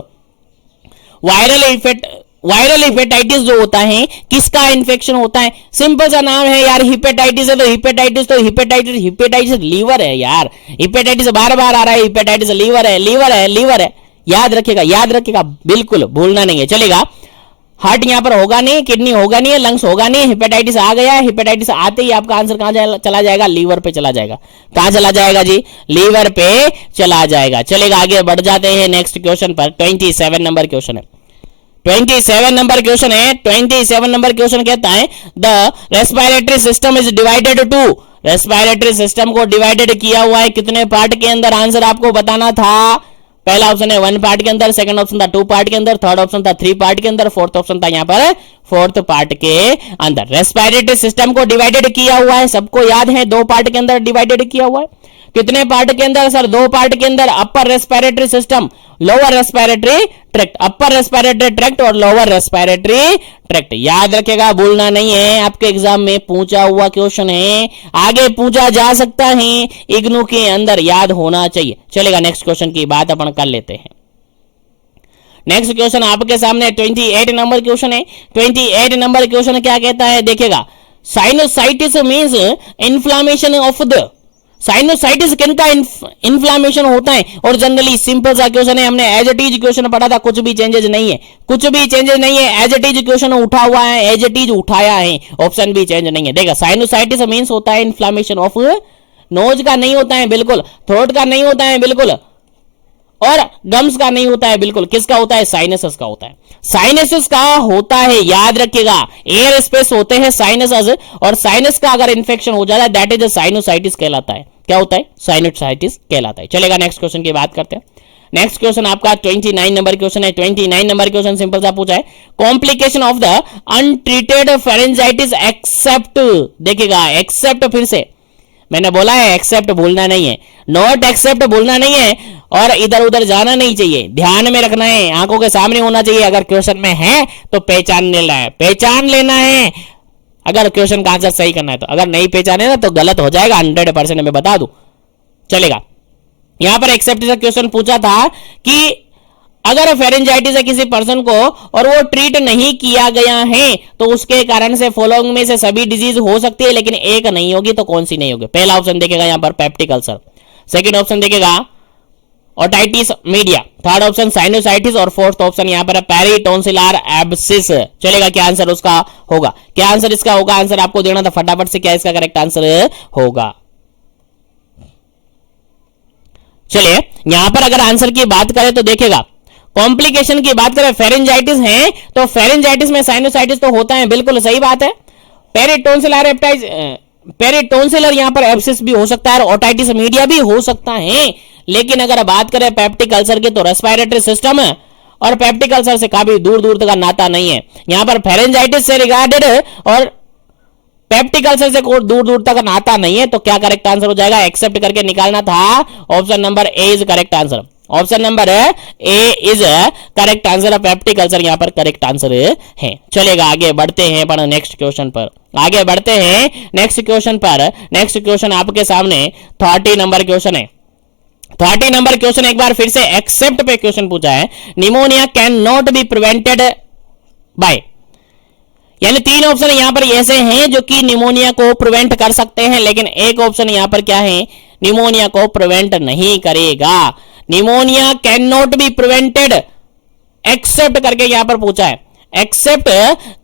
viral hepatitis जो होता है किसका इन्फेक्शन होता है? सिंपल सा नाम है यार, हेपेटाइटिस है तो हेपेटाइटिस लीवर है यार। हेपेटाइटिस बार बार आ रहा है, हेपेटाइटिस लीवर है। याद रखिएगा बिल्कुल भूलना नहीं है। चलेगा हार्ट यहाँ पर होगा नहीं, किडनी होगा नहीं, लंग्स होगा नहीं, हेपेटाइटिस आ गया, हेपेटाइटिस आते ही आपका आंसर कहां चला जाएगा, लीवर पे चला जाएगा। कहां चला जाएगा जी, लीवर पे चला जाएगा। चलेगा, आगे बढ़ जाते हैं नेक्स्ट क्वेश्चन पर। 27 नंबर क्वेश्चन है, 27 नंबर क्वेश्चन है। 27 नंबर क्वेश्चन कहता है the respiratory system is divided to, respiratory system को डिवाइडेड किया हुआ है कितने पार्ट के अंदर, आंसर आपको बताना था। पहला ऑप्शन है 1 पार्ट के अंदर, सेकंड ऑप्शन था 2 पार्ट के अंदर, थर्ड ऑप्शन था 3 पार्ट के अंदर, फोर्थ ऑप्शन था यहाँ पर 4th पार्ट के अंदर। रेस्पिरेटरी सिस्टम को डिवाइडेड किया हुआ है, सबको याद है 2 पार्ट के अंदर डिवाइडेड किया हुआ है। कितने पार्ट के अंदर सर, 2 पार्ट के अंदर। Upper respiratory system, lower respiratory tract, upper respiratory tract और लोअर रेस्पिरेटरी ट्रैक्ट। याद रखेगा, भूलना नहीं है, आपके एग्जाम में पूछा हुआ क्वेश्चन है, आगे पूछा जा सकता है, इग्नू के अंदर याद होना चाहिए। चलेगा, नेक्स्ट क्वेश्चन की बात अपन कर लेते हैं। नेक्स्ट क्वेश्चन आपके सामने 28 नंबर क्वेश्चन है। 28 नंबर क्वेश्चन क्या कहता है, देखिएगा, sinusitis means inflammation of the, sinusitis किनका इन्फ्लामेशन होता है। और जनरली सिंपल सा क्वेश्चन है, हमने एज इट इज क्वेश्चन पढ़ा था, कुछ भी चेंजेस नहीं है, कुछ भी चेंजेस नहीं है, एज इट इज क्वेश्चन उठा हुआ है, एज इट इज उठाया है, ऑप्शन भी चेंज नहीं है। देखा, साइनोसाइटिस मींस होता है इन्फ्लामेशन ऑफ, नोज का नहीं होता है बिल्कुल, थ्रोट का नहीं होता है बिल्कुल, और गम्स का नहीं होता है बिल्कुल, किसका होता है, साइनसस का होता है। साइनसस का होता है, याद रखिएगा, एयर स्पेस होते हैं साइनसस, और साइनस का अगर इंफेक्शन हो जाता है दैट इज साइनोसाइटिस कहलाता है। क्या होता है, साइनोसाइटिस कहलाता है। चलेगा, नेक्स्ट क्वेश्चन की बात करते हैं। नेक्स्ट क्वेश्चन आपका 29 नंबर क्वेश्चन है। 29 नंबर क्वेश्चन सिंपल सा पूछा है, complication of the untreated pharyngitis except, देखिएगा एक्सेप्ट, फिर से मैंने बोला है एक्सेप्ट भूलना नहीं है, नॉट एक्सेप्ट भूलना नहीं है, और इधर उधर जाना नहीं चाहिए, ध्यान में रखना है, आंखों के सामने होना चाहिए। अगर क्वेश्चन में है तो पहचान लेना है, पहचान लेना है, अगर क्वेश्चन का आंसर सही करना है तो। अगर नहीं पहचाने ना तो गलत हो जाएगा 100%, मैं बता दूं। चलेगा, यहां पर एक्सेप्ट का क्वेश्चन पूछा था कि अगर फेरेंजाइटिस है किसी पर्सन को और वो ट्रीट नहीं किया गया है तो उसके कारण से फॉलोइंग में से सभी डिजीज हो सकती है लेकिन एक नहीं होगी, तो कौन सी नहीं होगी। पहला ऑप्शन देखेगा यहां पर पेप्टिक अल्सर, सेकंड ऑप्शन देखेगा otitis media, third option sinusitis, और फोर्थ ऑप्शन यहां पर पेरिटोन्सिलर एब्सिस। चलेगा, क्या आंसर उसका होगा, क्या आंसर इसका होगा, आंसर आपको देना था फटाफट से, क्या इसका करेक्ट आंसर होगा। चलिए, यहां पर अगर आंसर की बात करें तो देखिएगा, कॉम्प्लिकेशन की बात करें, फेरेंजाइटिस है तो फेरेंजाइटिस में साइनोसाइटिस तो होता है, बिल्कुल सही बात है। पेरिटोन्सिलर पेरिटोन्सिलर यहां पर एब्सिस भी हो सकता है और ओटाइटिस मीडिया भी हो सकता है, लेकिन अगर बात करें पेप्टिक अल्सर की तो रेस्पिरेटरी सिस्टम और पेप्टिक अल्सर से काफी दूर दूर तक का नाता नहीं है। यहां पर फेरेंजाइटिस से रिगार्डेड और पेप्टिक अल्सर से कोई दूर दूर तक नाता नहीं है, तो क्या करेक्ट आंसर हो जाएगा, एक्सेप्ट करके निकालना था। Option number A is correct answer, option number A is correct answer, peptic ulcer यहां पर करेक्ट आंसर है। चलेगा, आगे बढ़ते हैं पर नेक्स्ट क्वेश्चन पर, आगे बढ़ते हैं नेक्स्ट क्वेश्चन पर। नेक्स्ट क्वेश्चन आपके सामने 30 नंबर क्वेश्चन है। 30 नंबर क्वेश्चन एक बार फिर से एक्सेप्ट पे क्वेश्चन पूछा है, pneumonia can not be prevented by, यानी 3 ऑप्शन यहां पर ऐसे हैं जो कि निमोनिया को प्रिवेंट कर सकते हैं, लेकिन एक ऑप्शन यहां पर क्या है, निमोनिया को प्रिवेंट नहीं करेगा। Pneumonia can not be prevented except करके यहां पर पूछा है, एक्सेप्ट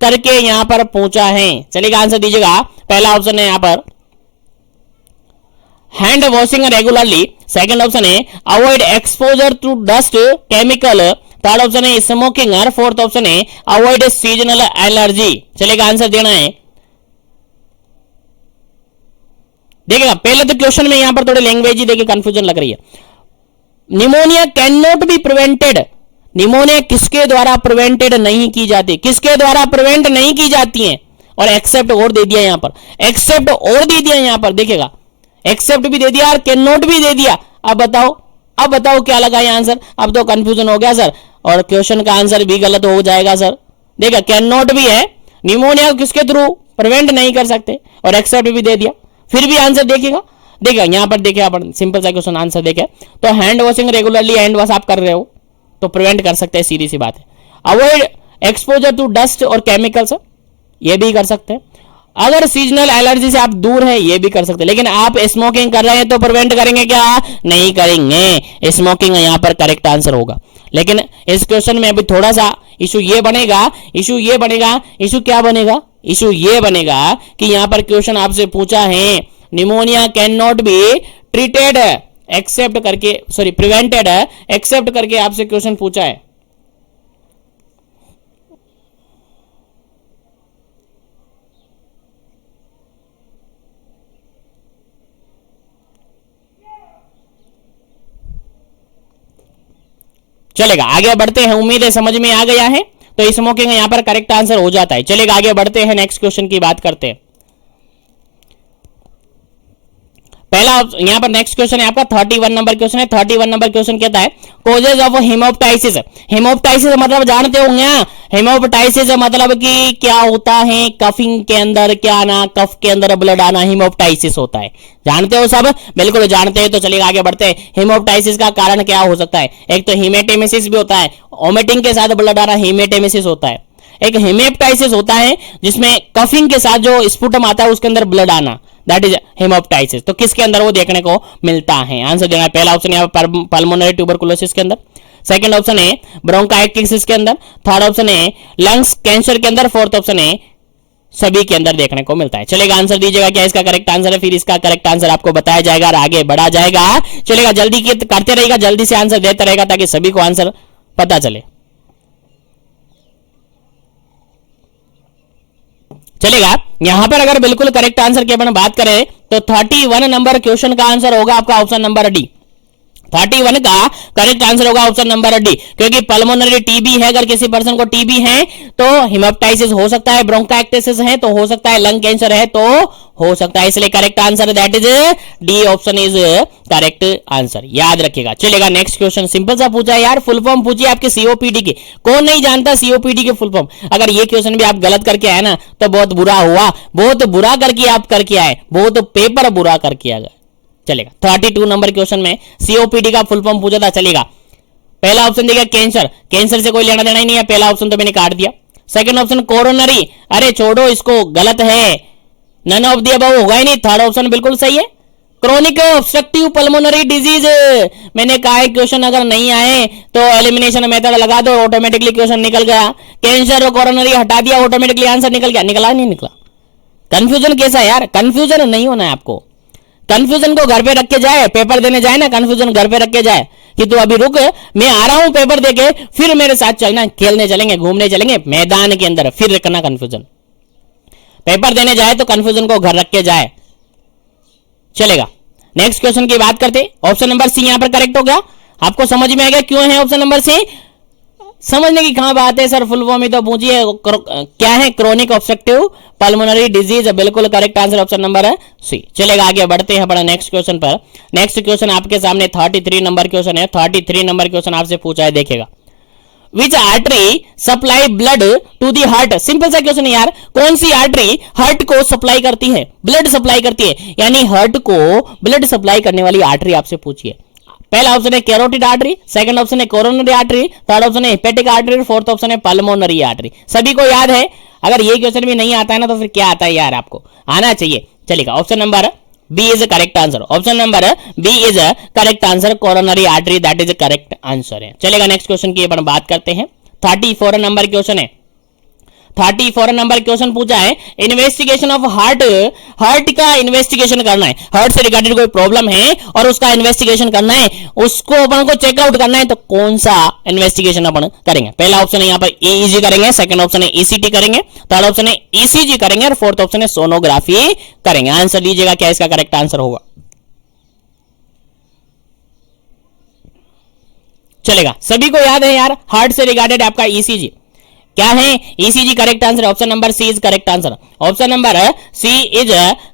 करके यहां पर पूछा है। चलिए आंसर दीजिएगा, पहला ऑप्शन है यहां पर hand washing regularly, second option है avoid exposure to dust chemical, third option है स्मोकिंग, और फोर्थ ऑप्शन है अवॉइड सीजनल एलर्जी। चलेगा, आंसर देना है। देखिएगा, पहले तो क्वेश्चन में यहां पर थोड़ी लैंग्वेज ही देखिए कंफ्यूजन लग रही है। Pneumonia can not be prevented, pneumonia किसके द्वारा प्रिवेंटेड नहीं की जाती, किसके द्वारा प्रिवेंट नहीं की जाती है, और एक्सेप्ट और दे दिया यहां पर, एक्सेप्ट और दे दिया यहां पर, देखिएगा एक्सेप्ट भी दे दिया और कैन नॉट भी दे दिया। अब बताओ क्या लगा ये आंसर, अब तो कंफ्यूजन हो गया सर, और क्वेश्चन का आंसर भी गलत हो जाएगा सर। देखा, कैन नॉट भी है, निमोनिया किसके थ्रू प्रिवेंट नहीं कर सकते, और एक्सेप्ट भी दे दिया, फिर भी आंसर देखिएगा। देखिए यहां पर देखिए, अपन सिंपल सा क्वेश्चन आंसर देखे तो hand washing regularly, hand wash आप कर रहे हो तो प्रिवेंट कर सकते हैं, सीधी सी बात है। अवॉइड एक्सपोजर टू डस्ट और केमिकल्स, ये भी कर सकते हैं। अगर सीजनल एलर्जी से आप दूर हैं ये भी कर सकते हैं, लेकिन आप स्मोकिंग कर रहे हैं तो प्रिवेंट करेंगे क्या? नहीं करेंगे। स्मोकिंग यहां पर करेक्ट आंसर होगा। लेकिन इस क्वेश्चन में अभी थोड़ा सा इशू ये बनेगा, इशू क्या बनेगा? इशू ये बनेगा कि यहां पर क्वेश्चन आपसे पूछा है pneumonia can not be treated except करके, सॉरी प्रिवेंटेड एक्सेप्ट करके आपसे क्वेश्चन पूछा है। चलेगा, आगे बढ़ते हैं। उम्मीद है समझ में आ गया है। तो स्मोकिंग यहां पर करेक्ट आंसर हो जाता है। चलेगा, आगे बढ़ते हैं, नेक्स्ट क्वेश्चन की बात करते हैं। पहला यहां पर नेक्स्ट क्वेश्चन है आपका 31 नंबर क्वेश्चन है। 31 नंबर क्वेश्चन कहता है कोजेज ऑफ हेमोप्टाइसिस। हेमोप्टाइसिस मतलब जानते होंगे, हेमोप्टाइसिस मतलब कि क्या होता है? कफिंग के अंदर क्या आना, कफ के अंदर ब्लड आना हेमोप्टाइसिस होता है। जानते हो सब? बिल्कुल जानते हैं। तो चलिए आगे बढ़ते हैं। हेमोप्टाइसिस का कारण क्या हो सकता है? एक तो हीमेटेमेसिस भी होता है, वोमिटिंग के साथ ब्लड आना हीमेटेमेसिस होता है। एक हेमेप्टाइसिस होता है जिसमें कफिंग के साथ जो स्पुटम आता है उसके अंदर ब्लड आना, दैट इज हेमोप्टाइसिस। तो किसके अंदर वो देखने को मिलता है? आंसर देना है। पहला ऑप्शन है पल्मोनरी ट्यूबरकुलोसिस के अंदर, सेकंड ऑप्शन है ब्रोंकाइटिस के अंदर, थर्ड ऑप्शन है लंग्स कैंसर के अंदर, फोर्थ ऑप्शन है सभी के अंदर देखने को मिलता है। चलेगा, आंसर दीजिएगा क्या इसका करेक्ट आंसर है, फिर इसका करेक्ट आंसर आपको बताया जाएगा और आगे बढ़ा जाएगा। चलेगा, जल्दी करते रहेगा, जल्दी से आंसर देते रहेगा ताकि सभी को आंसर पता चले। चलेगा, यहां पर अगर बिल्कुल करेक्ट आंसर की अपन बात करें तो 31 नंबर क्वेश्चन का आंसर होगा आपका ऑप्शन नंबर डी। 31 का करेक्ट आंसर होगा ऑप्शन नंबर डी, क्योंकि पल्मोनरी टीबी है, अगर किसी पर्सन को टीबी है तो हेमोप्टाइसिस हो सकता है, ब्रोंकाइटिस है तो हो सकता है, लंग कैंसर है तो हो सकता है, इसलिए correct answer that is D option is correct answer, याद रखिएगा। चलेगा, नेक्स्ट क्वेश्चन सिंपल सा पूछा है यार, फुल फॉर्म पूछिए आपके सीओपीडी की। कौन नहीं जानता सीओपीडी के फुल फॉर्म? अगर ये क्वेश्चन भी आप गलत करके आए ना तो बहुत बुरा हुआ, बहुत बुरा करके आप करके आए, बहुत पेपर बुरा करके आ गए। चलेगा, 32 नंबर क्वेश्चन में सीओपीडी का फुल फॉर्म पूछा था। चलेगा, पहला ऑप्शन देखिए कैंसर, कैंसर से कोई लेना देना ही नहीं है, पहला ऑप्शन तो मैंने काट दिया। सेकंड ऑप्शन कोरोनरी, अरे छोड़ो इसको, गलत है, नन ऑफ द अबव होगा ही नहीं। थर्ड ऑप्शन बिल्कुल सही है, क्रोनिक ऑब्स्ट्रक्टिव पल्मोनरी डिजीज। मैंने कहा है क्वेश्चन अगर नहीं आए तो एलिमिनेशन मेथड लगा दो, ऑटोमेटिकली क्वेश्चन निकल गया। कैंसर और कोरोनरी हटा दिया, ऑटोमेटिकली आंसर निकल गया। निकला नहीं निकला? कंफ्यूजन कैसा यार? कंफ्यूजन नहीं होना है आपको। कंफ्यूजन को घर पे रख के जाए, पेपर देने जाए ना, कंफ्यूजन घर पे रख के जाए कि तू अभी रुक, मैं आ रहा हूं पेपर देके, फिर मेरे साथ चलना, खेलने चलेंगे, घूमने चलेंगे मैदान के अंदर, फिर रखना कंफ्यूजन। पेपर देने जाए तो कंफ्यूजन को घर रख के जाए। चलेगा, नेक्स्ट क्वेश्चन की बात करते। ऑप्शन नंबर सी यहां पर करेक्ट हो गया। आपको समझ में आ गया क्यों है ऑप्शन नंबर सी? समझने की कहां बात है सर, फुल फॉर्म ही तो पूछिए, क्या है? क्रोनिक ऑब्स्ट्रक्टिव पल्मोनरी डिजीज, बिल्कुल करेक्ट आंसर ऑप्शन नंबर है सी। चलेगा, आगे बढ़ते हैं बड़ा नेक्स्ट क्वेश्चन पर। नेक्स्ट क्वेश्चन आपके सामने 33 नंबर क्वेश्चन है। 33 नंबर क्वेश्चन आपसे पूछा है, देखिएगा। Which artery supply blood to the heart? Simple सा क्वेश्चन है यार, कौन सी आर्टरी हार्ट को सप्लाई करती है, ब्लड सप्लाई करती है, यानी हार्ट को ब्लड सप्लाई करने वाली आर्टरी आपसे पूछिए। पहला ऑप्शन है कैरोटिड आर्टरी, सेकंड ऑप्शन है कोरोनरी आर्टरी, थर्ड ऑप्शन है हेपेटिक आर्टरी, फोर्थ ऑप्शन है पल्मोनरी आर्टरी। सभी को याद है? अगर ये क्वेश्चन भी नहीं आता है ना तो फिर क्या आता है यार, आपको आना चाहिए। चलेगा, option number B is correct answer, option number B is correct answer, coronary artery that is correct answer है। चलेगा, नेक्स्ट क्वेश्चन की अपन बात करते हैं। 34 नंबर क्वेश्चन है। 34 नंबर क्वेश्चन पूछा है इन्वेस्टिगेशन ऑफ हार्ट, हार्ट का इन्वेस्टिगेशन करना है, हार्ट से रिगार्डेड कोई प्रॉब्लम है और उसका इन्वेस्टिगेशन करना है, उसको अपन को चेकआउट करना है, तो कौन सा इन्वेस्टिगेशन अपन करेंगे? पहला ऑप्शन है यहाँ पर ईईजी करेंगे, सेकंड ऑप्शन है ईसीटी करेंगे, थर्ड ऑप्शन है ईसीजी करेंगे और फोर्थ ऑप्शन है सोनोग्राफी करेंगे। आंसर दीजिएगा क्या इसका करेक्ट आंसर होगा। चलेगा, सभी को याद है यार, हार्ट से रिगार्डेड आपका ईसीजी क्या है? ECG correct answer, option number C is correct answer, option number C is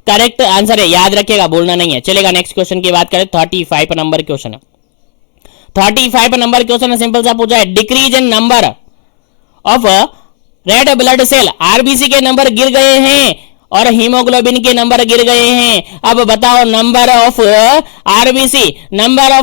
correct answer है, याद रखिएगा, बोलना नहीं है। चलेगा, नेक्स्ट क्वेश्चन की बात करें। 35 नंबर क्वेश्चन है। 35 नंबर क्वेश्चन सिंपल सा पूछा है decrease in number of red blood cell, RBC के नंबर गिर गए हैं और हीमोग्लोबिन के नंबर गिर गए हैं। अब बताओ नंबर ऑफ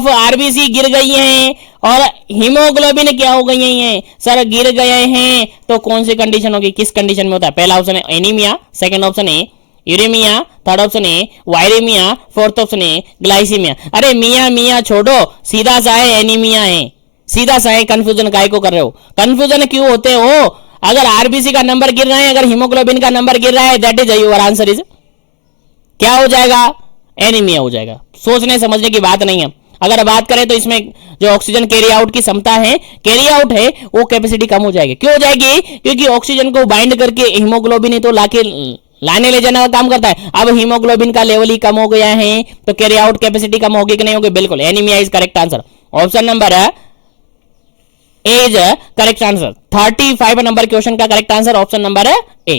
आरबीसी गिर गई हैं और हीमोग्लोबिन क्या हो गई हैं सर, गिर गए हैं। तो कौन सी कंडीशन होगी, किस कंडीशन में होता है? पहला ऑप्शन है एनीमिया, सेकंड ऑप्शन है यूरेमिया, थर्ड ऑप्शन है वायरेमिया, फोर्थ ऑप्शन है ग्लाइसीमिया। अरे मिया मिया छोड़ो, सीधा सा है एनीमिया है, सीधा सा है। कंफ्यूजन काय को कर रहे हो, कंफ्यूजन क्यों होते हो? अगर आरबीसी का नंबर गिर रहा है, अगर हीमोग्लोबिन का नंबर गिर रहा है, that is your answer is क्या हो जाएगा? एनीमिया हो जाएगा। सोचने समझने की बात नहीं है। अगर बात करें तो इसमें जो ऑक्सीजन कैरी आउट की क्षमता है, कैरी आउट है, वो कैपेसिटी कम हो जाएगी। क्यों हो जाएगी? क्योंकि ऑक्सीजन को बाइंड करके हीमोग्लोबिन ही तो लाने ले जाने का काम करता है। अब हीमोग्लोबिन का लेवल ही कम हो गया है तो कैरी आउट कैपेसिटी कम होगी कि नहीं होगी? बिल्कुल, anaemia is correct answer. Option number है A is correct answer. 35 number question का करेक्ट आंसर ऑप्शन नंबर है ए।